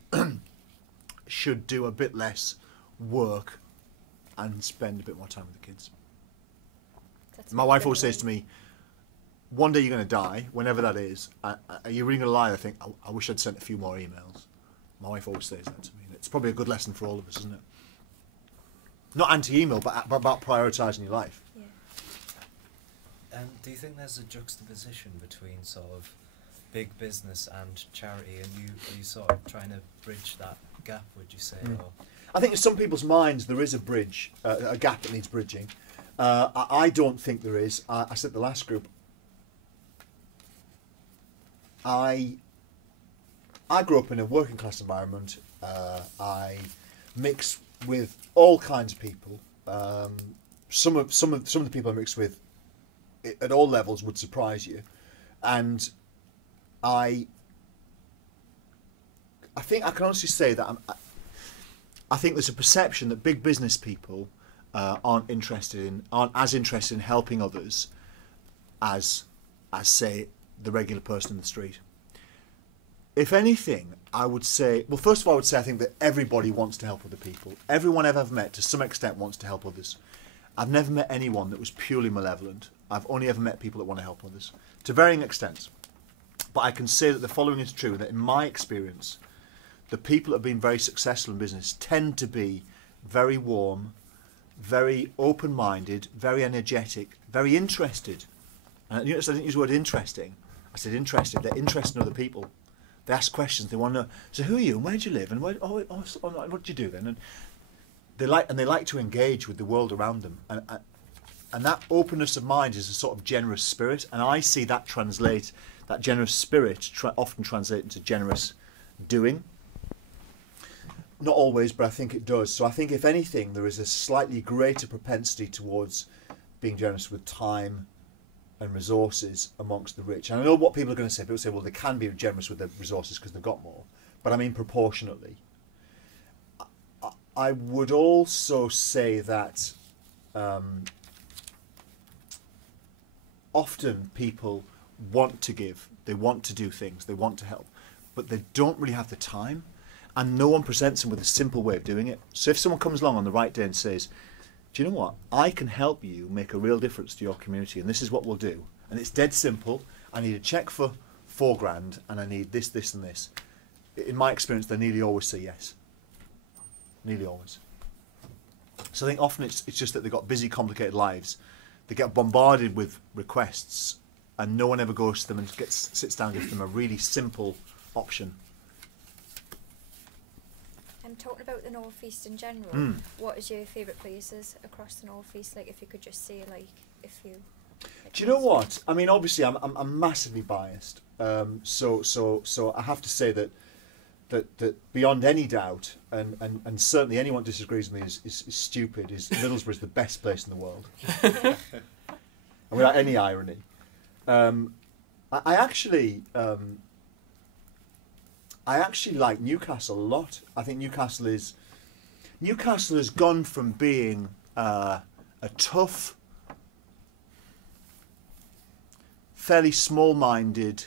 should do a bit less work and spend a bit more time with the kids. My wife always says to me, one day you're going to die, whenever that is. Are you really going to lie? I think, I wish I'd sent a few more emails. My wife always says that to me. It's probably a good lesson for all of us, isn't it? Not anti-email, but about prioritising your life. Yeah. Do you think there's a juxtaposition between sort of big business and charity, and are you sort of trying to bridge that gap, would you say? Or? I think in some people's minds there is a bridge, a gap that needs bridging. I don't think there is. I said the last group, I I grew up in a working class environment. I mix with all kinds of people. Some of the people I mix with at all levels would surprise you, and I think I can honestly say that I think there's a perception that big business people aren't as interested in helping others as say the regular person in the street. If anything, I would say, well, first of all, I would say I think that everybody wants to help other people. Everyone I've ever met, to some extent, wants to help others. I've never met anyone that was purely malevolent. I've only ever met people that want to help others, to varying extents. But I can say that the following is true, that in my experience, the people that have been very successful in business tend to be very warm, very open-minded, very energetic, very interested. And notice I didn't use the word interesting. I said interested. They're interested in other people. They ask questions. They want to know. So who are you? And where do you live? And what do you do then? And they like to engage with the world around them. And that openness of mind is a sort of generous spirit. And I see that generous spirit often translate into generous doing. Not always, but I think it does. So I think if anything, there is a slightly greater propensity towards being generous with time and resources amongst the rich. And I know what people are going to say. People say, well, they can be generous with their resources because they've got more. But I mean proportionately. I would also say that often people want to give, they want to do things, they want to help, but they don't really have the time, and no one presents them with a simple way of doing it. So if someone comes along on the right day and says, do you know what, I can help you make a real difference to your community, and this is what we'll do, and it's dead simple, I need a cheque for £4,000 and I need this, this and this. In my experience, they nearly always say yes. Nearly always. So I think often it's just that they've got busy, complicated lives. They get bombarded with requests and no one ever goes to them and sits down and gives them a really simple option. Talking about the North East in general, what is your favourite places across the North East? Like, if you could just say, like, a few. Like, do you know what? I mean, obviously, I'm massively biased. So I have to say that beyond any doubt, and certainly anyone disagrees with me is stupid. Is Middlesbrough is the best place in the world, and without any irony. I actually like Newcastle a lot. I think Newcastle has gone from being a tough, fairly small-minded,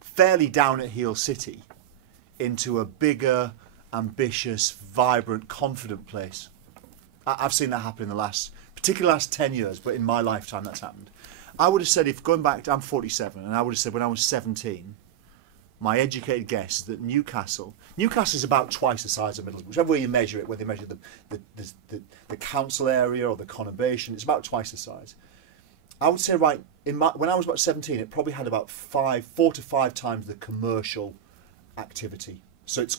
fairly down-at-heel city into a bigger, ambitious, vibrant, confident place. I've seen that happen in particularly the last 10 years, but in my lifetime that's happened. I would have said, if going back, I'm 47, and I would have said when I was 17, my educated guess is that Newcastle is about twice the size of Middlesbrough. Whichever way you measure it, whether you measure the council area or the conurbation, it's about twice the size. I would say, right, when I was about 17, it probably had about 4 to 5 times the commercial activity. So it's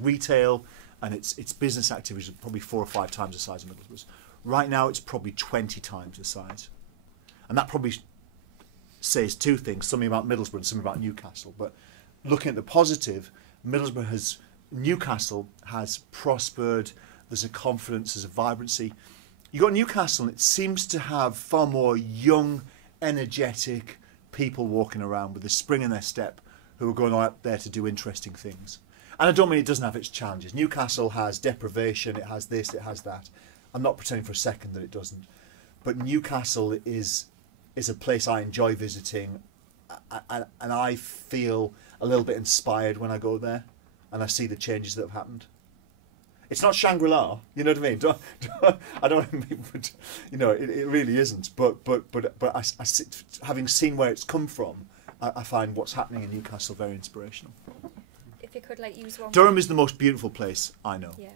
retail and it's business activities are probably 4 or 5 times the size of Middlesbrough. Right now, it's probably 20 times the size, and that probably says two things: something about Middlesbrough and something about Newcastle. But looking at the positive, Newcastle has prospered. There's a confidence, there's a vibrancy. You got Newcastle, and it seems to have far more young, energetic people walking around with a spring in their step who are going out there to do interesting things. And I don't mean it doesn't have its challenges. Newcastle has deprivation, it has this, it has that. I'm not pretending for a second that it doesn't. But Newcastle is a place I enjoy visiting, and I feel a little bit inspired when I go there and I see the changes that have happened. It's not Shangri-La, you know what I mean? I don't want to be, you know, it really isn't. But I having seen where it's come from, I find what's happening in Newcastle very inspirational. If you could, like, use one. Durham is the most beautiful place I know. Yeah.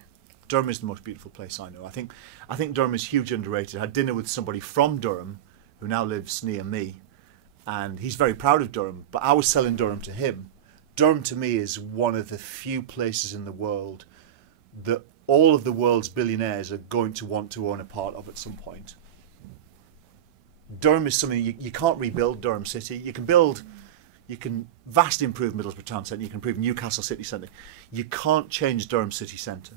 Durham is the most beautiful place I know. I think Durham is hugely underrated. I had dinner with somebody from Durham who now lives near me, and he's very proud of Durham, but I was selling Durham to him. Durham to me is one of the few places in the world that all of the world's billionaires are going to want to own a part of at some point. Durham is something you can't rebuild Durham City. You can build, You can vastly improve Middlesbrough town centre. You can improve Newcastle city centre. You can't change Durham city centre.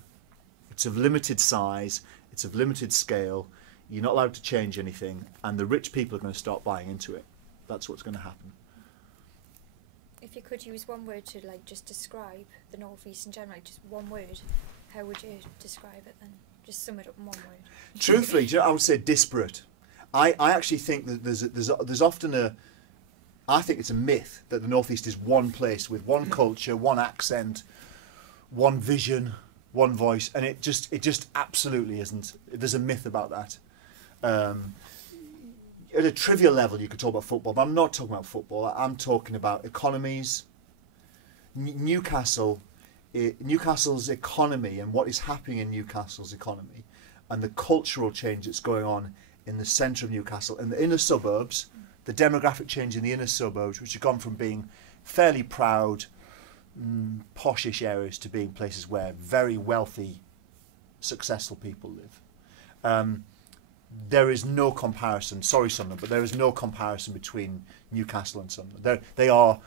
It's of limited size. It's of limited scale. You're not allowed to change anything, and the rich people are going to start buying into it. That's what's going to happen. If you could use one word to like just describe the North East in general, like just one word, how would you describe it then? Just sum it up in one word. Truthfully, do you know, I would say disparate. I actually think that there's often I think it's a myth that the North East is one place with one culture, one accent, one vision, one voice, and it just absolutely isn't. There's a myth about that. At a trivial level, you could talk about football, but I'm not talking about football. I'm talking about economies. Newcastle's economy and what is happening in Newcastle's economy, and the cultural change that's going on in the centre of Newcastle and the inner suburbs, the demographic change in the inner suburbs, which have gone from being fairly proud, poshish areas to being places where very wealthy, successful people live. There is no comparison. Sorry, Sunderland, but there is no comparison between Newcastle and Sunderland. They are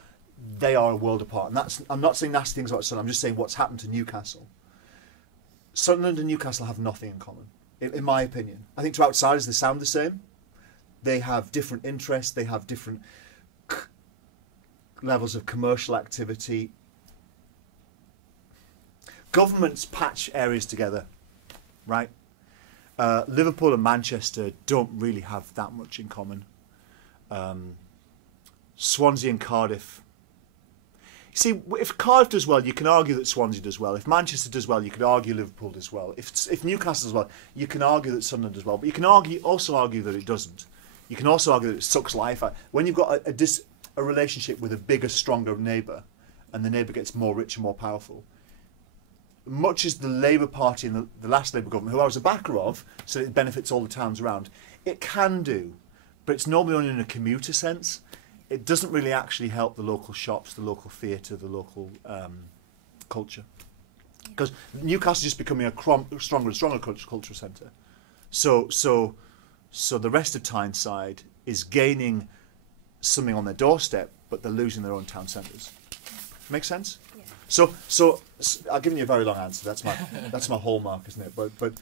a world apart. And I'm not saying nasty things about Sunderland. I'm just saying what's happened to Newcastle. Sunderland and Newcastle have nothing in common, in my opinion. I think to outsiders they sound the same. They have different interests. They have different levels of commercial activity. Governments patch areas together, right? Liverpool and Manchester don't really have that much in common. Swansea and Cardiff. See, if Cardiff does well, you can argue that Swansea does well. If Manchester does well, you could argue Liverpool does well. If Newcastle does well, you can argue that Sunderland does well. But you can also argue that it doesn't. You can also argue that it sucks life out. When you've got a relationship with a bigger, stronger neighbour, and the neighbour gets more rich and more powerful, much as the Labour Party and the last Labour government, who I was a backer of, so it benefits all the towns around, it can do, but it's normally only in a commuter sense. It doesn't really actually help the local shops, the local theatre, the local culture. Because Newcastle is just becoming a stronger and stronger cultural centre. So the rest of Tyneside is gaining something on their doorstep, but they're losing their own town centres. Make sense? Yeah. So I've given you a very long answer. That's my hallmark, isn't it? But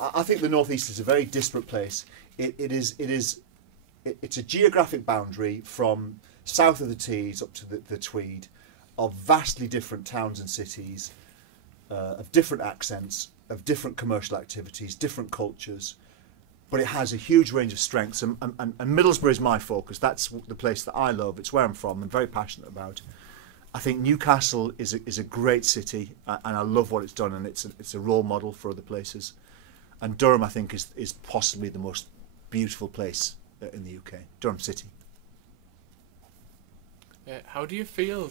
I think the North East is a very disparate place. It's a geographic boundary from south of the Tees up to the Tweed, of vastly different towns and cities, of different accents, of different commercial activities, different cultures. But it has a huge range of strengths, and Middlesbrough is my focus. That's the place that I love. It's where I'm from and very passionate about. I think Newcastle is a great city, and I love what it's done, and it's a role model for other places. And Durham, I think, is possibly the most beautiful place in the UK. Durham City. How do you feel?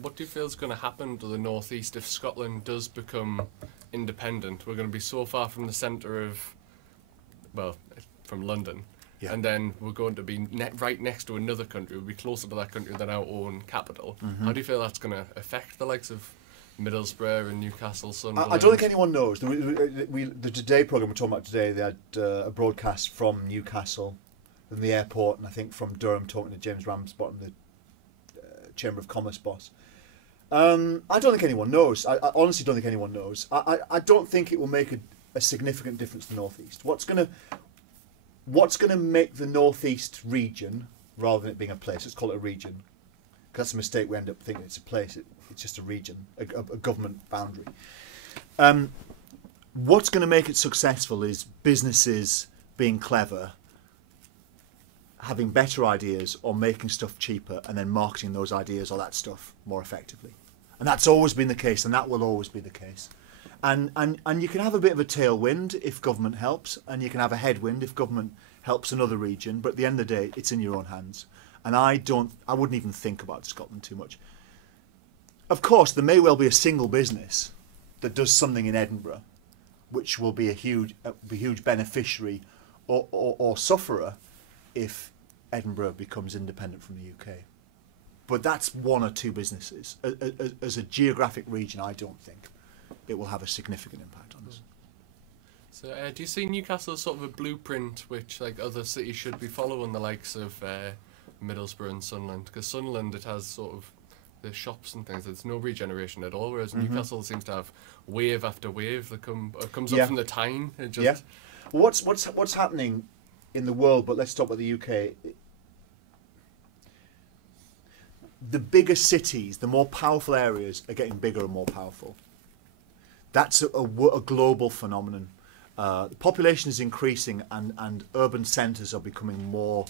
What do you feel is going to happen to the North East if Scotland does become independent? We're going to be so far from the centre of, well, from London. Yeah. And then we're going to be right next to another country. We'll be closer to that country than our own capital. Mm-hmm. How do you feel that's going to affect the likes of Middlesbrough and Newcastle, Sunderland? I don't think anyone knows. The Today programme we're talking about today, they had a broadcast from Newcastle, from the airport, and I think from Durham, talking to James Ramsbottom, the Chamber of Commerce boss. I don't think anyone knows. I honestly don't think anyone knows. I don't think it will make a significant difference to the North East. What's going to make the North East region, rather than it being a place, let's call it a region, because that's a mistake. We end up thinking it's a place. It's just a region, a government boundary. What's going to make it successful is businesses being clever, having better ideas, or making stuff cheaper, and then marketing those ideas or that stuff more effectively. And that's always been the case, and that will always be the case. And you can have a bit of a tailwind if government helps, and you can have a headwind if government helps another region. But at the end of the day, it's in your own hands. And I wouldn't even think about Scotland too much. Of course, there may well be a single business that does something in Edinburgh, which will be a huge beneficiary or sufferer if Edinburgh becomes independent from the UK. But that's one or two businesses. As a geographic region, I don't think it will have a significant impact on us. So do you see Newcastle as sort of a blueprint which like other cities should be following, the likes of Middlesbrough and Sunderland? Because Sunderland, it has sort of the shops and things. There's no regeneration at all, whereas Newcastle seems to have wave after wave that comes up from the Tyne. It just Well, what's happening in the world? But let's talk about the UK. The bigger cities, the more powerful areas are getting bigger and more powerful. That's a global phenomenon. The population is increasing, and urban centres are becoming more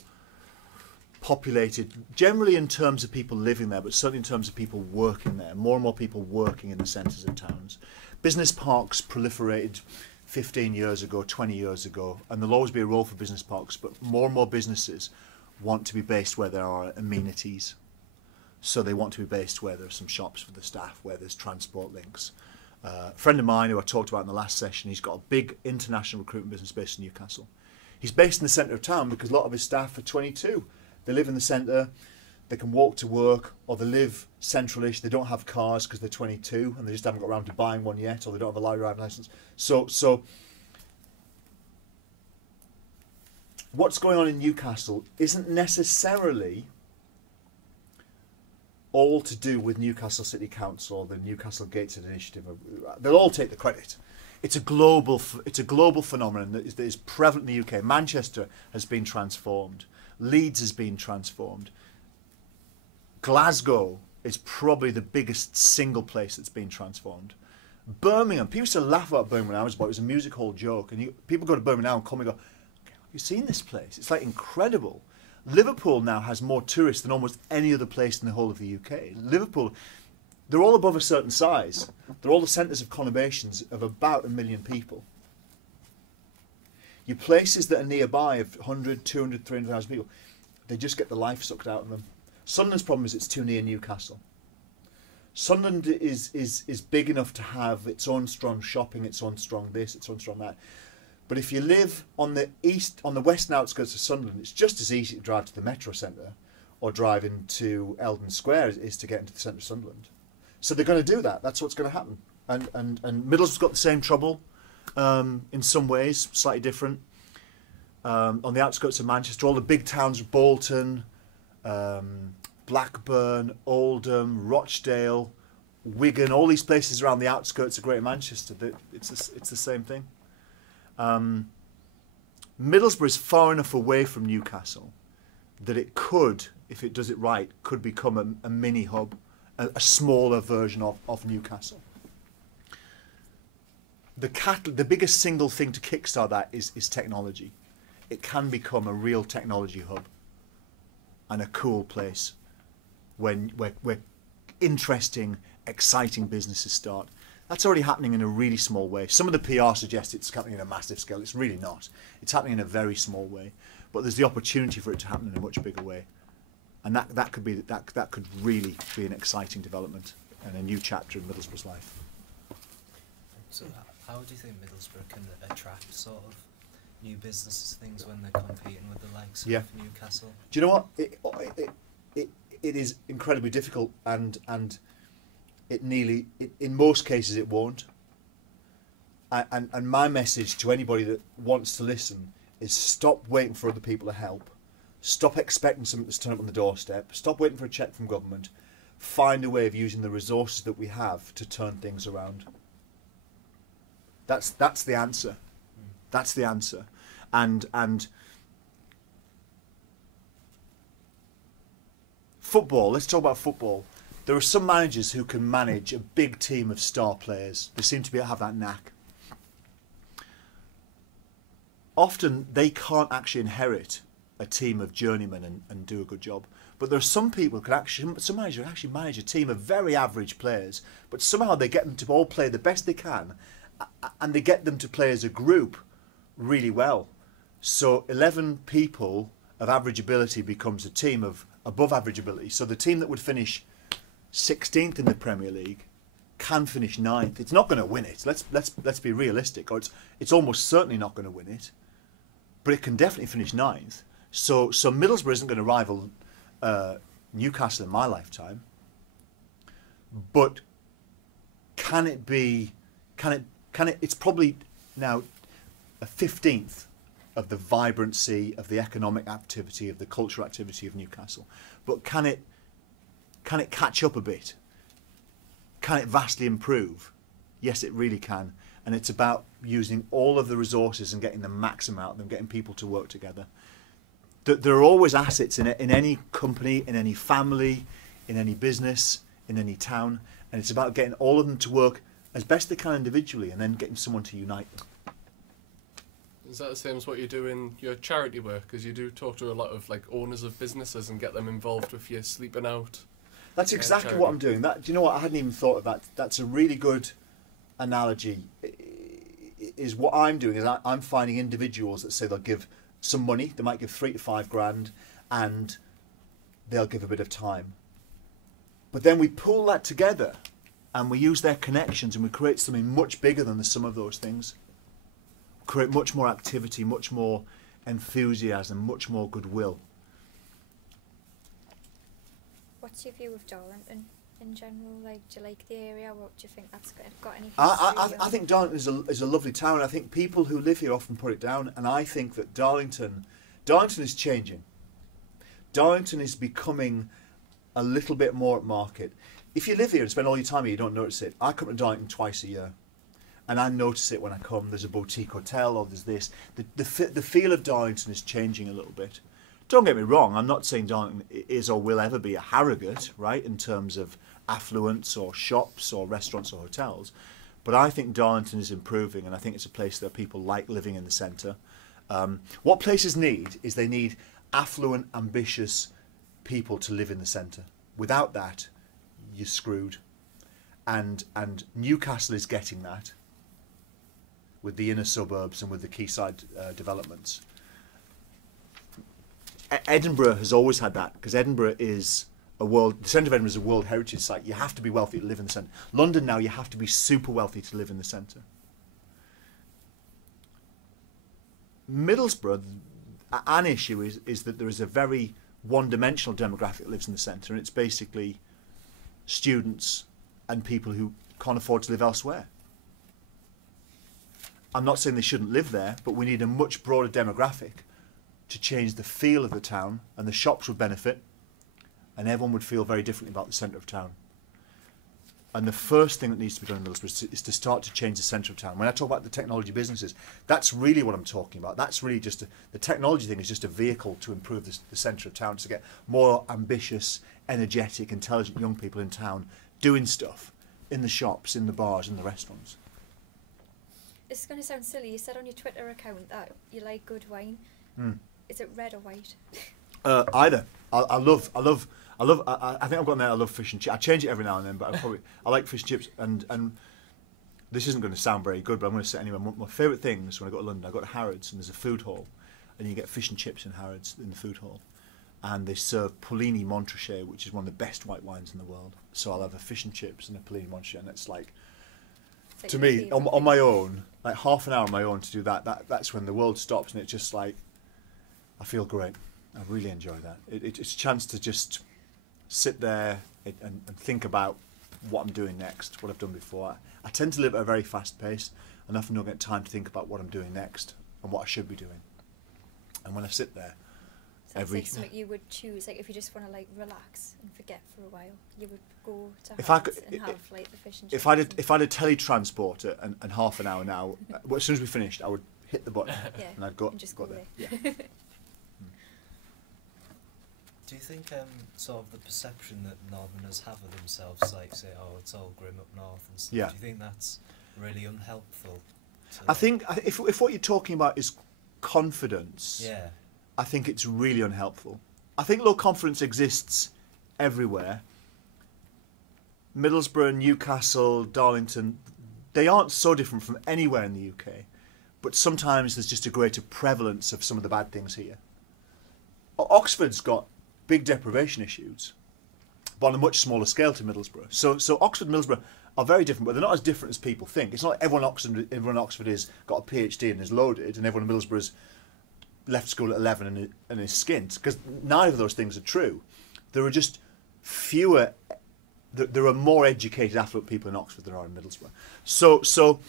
populated, generally in terms of people living there, but certainly in terms of people working there. More and more people working in the centres of towns. Business parks proliferated 15 years ago, 20 years ago, and there'll always be a role for business parks, but more and more businesses want to be based where there are amenities. So they want to be based where there's some shops for the staff, where there's transport links. A friend of mine who I talked about in the last session, he's got a big international recruitment business based in Newcastle. He's based in the centre of town because a lot of his staff are 22. They live in the centre, they can walk to work, or they live central-ish. They don't have cars because they're 22 and they just haven't got around to buying one yet, or they don't have a lorry driving licence. So what's going on in Newcastle isn't necessarily all to do with Newcastle City Council, the Newcastle Gateshead Initiative. They'll all take the credit. It's a global phenomenon that is prevalent in the UK. Manchester has been transformed. Leeds has been transformed. Glasgow is probably the biggest single place that's been transformed. Birmingham, people used to laugh about Birmingham when I was about it. It was a music hall joke, and people go to Birmingham now and come and go, have you seen this place? It's like incredible. Liverpool now has more tourists than almost any other place in the whole of the UK. Liverpool, they're all above a certain size. They're all the centres of conurbations of about 1 million people. Your places that are nearby of 100, 200, 300,000 people, they just get the life sucked out of them. Sunderland's problem is it's too near Newcastle. Sunderland is big enough to have its own strong shopping, its own strong this, its own strong that. But if you live on the western outskirts of Sunderland, it's just as easy to drive to the Metro Centre or drive into Eldon Square as it is to get into the centre of Sunderland. So they're going to do that. That's what's going to happen. And Middlesbrough's got the same trouble in some ways, slightly different. On the outskirts of Manchester, all the big towns, Bolton, Blackburn, Oldham, Rochdale, Wigan, all these places around the outskirts of Greater Manchester, it's the same thing. Middlesbrough is far enough away from Newcastle that it could, if it does it right, could become a mini hub, a smaller version of Newcastle. The biggest single thing to kickstart that is technology. It can become a real technology hub and a cool place where interesting, exciting businesses start. That's already happening in a really small way. Some of the PR suggests it's happening in a massive scale. It's really not. It's happening in a very small way. But there's the opportunity for it to happen in a much bigger way. And that could really be an exciting development and a new chapter in Middlesbrough's life. So how do you think Middlesbrough can attract sort of new businesses, things when they're competing with the likes of Newcastle? Do you know what? It is incredibly difficult, and in most cases it won't. And my message to anybody that wants to listen is stop waiting for other people to help. Stop expecting something to turn up on the doorstep. Stop waiting for a cheque from government. Find a way of using the resources that we have to turn things around. That's the answer. That's the answer. And football, let's talk about football. There are some managers who can manage a big team of star players. They seem to have that knack. Often they can't actually inherit a team of journeymen and do a good job. But there are some people some managers can actually manage a team of very average players, but somehow they get them to all play the best they can, and they get them to play as a group really well. So 11 people of average ability becomes a team of above average ability. So the team that would finish 16th in the Premier League can finish 9th. It's not going to win it. Let's be realistic. Or it's almost certainly not going to win it, but it can definitely finish 9th. So Middlesbrough isn't going to rival Newcastle in my lifetime, but can it be? Can it? It's probably now a 15th of the vibrancy, of the economic activity, of the cultural activity of Newcastle. But can it catch up a bit? Can it vastly improve? Yes, it really can. And it's about using all of the resources and getting the maximum out of them, getting people to work together. There are always assets in any company, in any family, in any business, in any town, and it's about getting all of them to work as best they can individually and then getting someone to unite them. Is that the same as what you do in your charity work? Because you do talk to a lot of like owners of businesses and get them involved with your sleeping out. That's exactly what I'm doing. Do you know what? I hadn't even thought of that. That's a really good analogy. Is what I'm doing is I'm finding individuals that say they'll give some money. They might give 3 to 5 grand, and they'll give a bit of time. But then we pull that together, and we use their connections, and we create something much bigger than the sum of those things. Create much more activity, much more enthusiasm, much more goodwill. What's your view of Darlington in general? Like, do you like the area? What do you think that's got any history? I think Darlington is a lovely town. I think people who live here often put it down, and I think that Darlington is changing. Darlington is becoming a little bit more upmarket. If you live here and spend all your time here, you don't notice it. I come to Darlington twice a year, and I notice it when I come. There's a boutique hotel, or there's this. The feel of Darlington is changing a little bit. Don't get me wrong, I'm not saying Darlington is or will ever be a Harrogate, right, in terms of affluence or shops or restaurants or hotels. But I think Darlington is improving, and I think it's a place that people like living in the centre. What places need is they need affluent, ambitious people to live in the centre. Without that, you're screwed. And Newcastle is getting that with the inner suburbs and with the quayside developments. Edinburgh has always had that, because Edinburgh is the centre of Edinburgh is a World Heritage Site. You have to be wealthy to live in the centre. London now, you have to be super wealthy to live in the centre. Middlesbrough, an issue is that there is a very one-dimensional demographic that lives in the centre, and it's basically students and people who can't afford to live elsewhere. I'm not saying they shouldn't live there, but we need a much broader demographic to change the feel of the town, and the shops would benefit, and everyone would feel very differently about the centre of town. And the first thing that needs to be done in Middlesbrough is to start to change the centre of town. When I talk about the technology businesses, that's really what I'm talking about. That's really just the technology thing is just a vehicle to improve the centre of town, to get more ambitious, energetic, intelligent young people in town doing stuff in the shops, in the bars, in the restaurants. It's going to sound silly. You said on your Twitter account that you like good wine. Is it red or white? Either. I think I've got there. I love fish and chips. I change it every now and then, but I like fish and chips. And this isn't going to sound very good, but I'm going to say it anyway. My favourite things when I go to London, I go to Harrods, and there's a food hall, and you get fish and chips in Harrods in the food hall, and they serve Pullini Montrachet, which is one of the best white wines in the world. So I'll have a fish and chips and a Pullini Montrachet, and it's like, to me, on my own, like half an hour on my own to do that's when the world stops, and it's just like, I feel great. I really enjoy that. It's a chance to just sit there and think about what I'm doing next, what I've done before. I tend to live at a very fast pace, and often don't get time to think about what I'm doing next and what I should be doing. And when I sit there, like something you would choose, like if you just want to like relax and forget for a while, you would go to Harrods and have like the fish and chips. If I'd a teletransport and half an hour now, as soon as we finished, I would hit the button and I'd go there. Yeah. Do you think sort of the perception that Northerners have of themselves, like say, oh, it's all grim up north and stuff, do you think that's really unhelpful? I think if what you're talking about is confidence, I think it's really unhelpful. I think low confidence exists everywhere. Middlesbrough, Newcastle, Darlington, they aren't so different from anywhere in the UK, but sometimes there's just a greater prevalence of some of the bad things here. Oxford's got big deprivation issues, but on a much smaller scale to Middlesbrough. So Oxford and Middlesbrough are very different, but they're not as different as people think. It's not like everyone in Oxford has got a PhD and is loaded, and everyone in Middlesbrough's left school at 11 and is skint, because neither of those things are true. There are just fewer. There are more educated, affluent people in Oxford than there are in Middlesbrough. So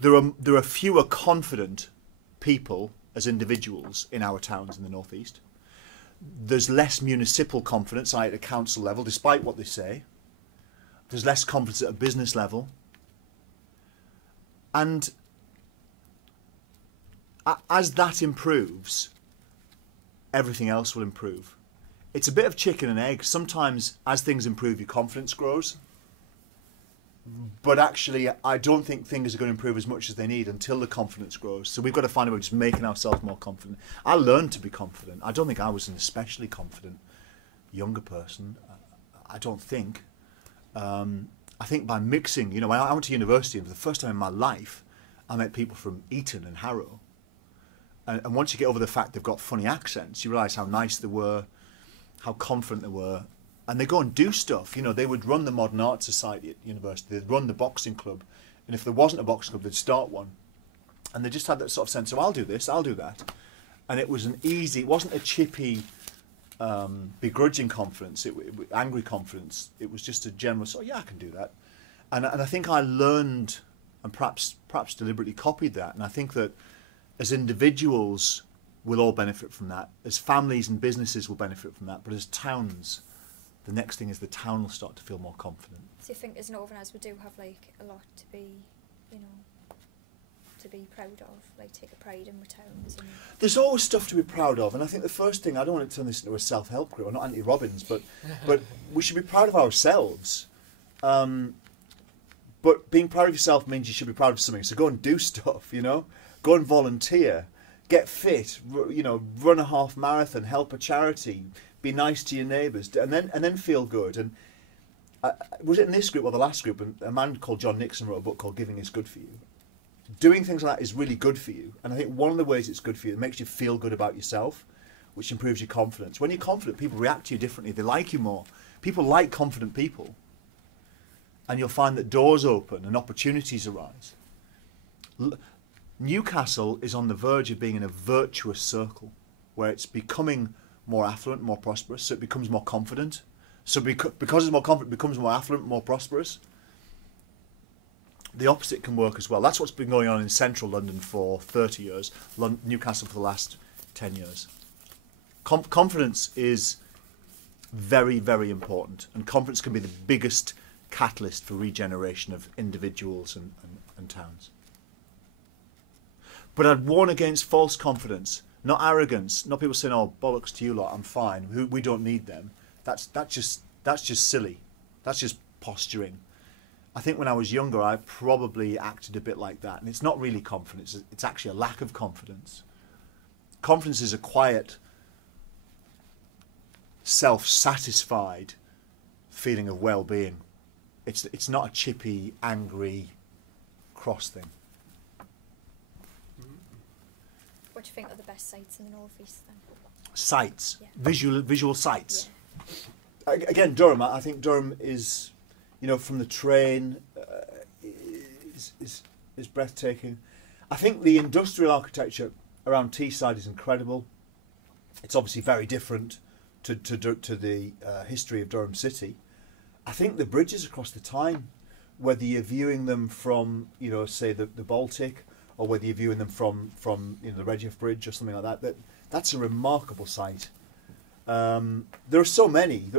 there are fewer confident people as individuals in our towns in the northeast. There's less municipal confidence at a council level, despite what they say. There's less confidence at a business level. And as that improves, everything else will improve. It's a bit of chicken and egg. Sometimes as things improve, your confidence grows. But actually, I don't think things are going to improve as much as they need until the confidence grows. So we've got to find a way of just making ourselves more confident. I learned to be confident. I don't think I was an especially confident younger person. I don't think. I think by mixing, you know, when I went to university, and for the first time in my life, I met people from Eton and Harrow. And once you get over the fact they've got funny accents, you realise how nice they were, how confident they were. And they go and do stuff. You know, they would run the Modern Art Society at university. They'd run the boxing club. And if there wasn't a boxing club, they'd start one. And they just had that sort of sense of, I'll do this, I'll do that. And it was an easy, it wasn't a chippy, begrudging confidence, angry confidence. It was just a general sort of, yeah, I can do that. And I think I learned, and perhaps deliberately copied that. And I think that as individuals, we'll all benefit from that. As families and businesses will benefit from that. But as towns, the next thing is the town will start to feel more confident. So you think as an organised we do have like a lot to be, you know, to be proud of, like take a pride in returns? And there's always stuff to be proud of, and I think the first thing, I don't want to turn this into a self-help group, I'm not anti-Robbins, but we should be proud of ourselves. But being proud of yourself means you should be proud of something, so go and do stuff, you know? Go and volunteer, get fit, you know, run a half marathon, help a charity, be nice to your neighbours, and then feel good. And was it in this group or the last group? And a man called John Nixon wrote a book called Giving is Good for You. Doing things like that is really good for you. And I think one of the ways it's good for you, it makes you feel good about yourself, which improves your confidence. When you're confident, people react to you differently. They like you more. People like confident people. And you'll find that doors open and opportunities arise. Newcastle is on the verge of being in a virtuous circle where it's becoming more affluent, more prosperous, so it becomes more confident. So because it's more confident, it becomes more affluent, more prosperous. The opposite can work as well. That's what's been going on in central London for 30 years, Newcastle for the last 10 years. Confidence is very, very important, and confidence can be the biggest catalyst for regeneration of individuals and towns. But I'd warn against false confidence. Not arrogance, not people saying, oh, bollocks to you lot, I'm fine, we don't need them. That's just silly. That's just posturing. I think when I was younger, I probably acted a bit like that. And it's not really confidence, it's actually a lack of confidence. Confidence is a quiet, self-satisfied feeling of well-being. It's not a chippy, angry, cross thing. what do you think are the best sites in the northeast then? Sites, Yeah. visual sites. Yeah. Again, Durham. I think Durham is, you know, from the train, is breathtaking. I think the industrial architecture around Teesside is incredible. It's obviously very different to the history of Durham City. I think the bridges across the Tyne, whether you're viewing them from, you know, say the Baltic, or whether you're viewing them from you know, the Redheugh Bridge or something like that, that's a remarkable sight. There are so many.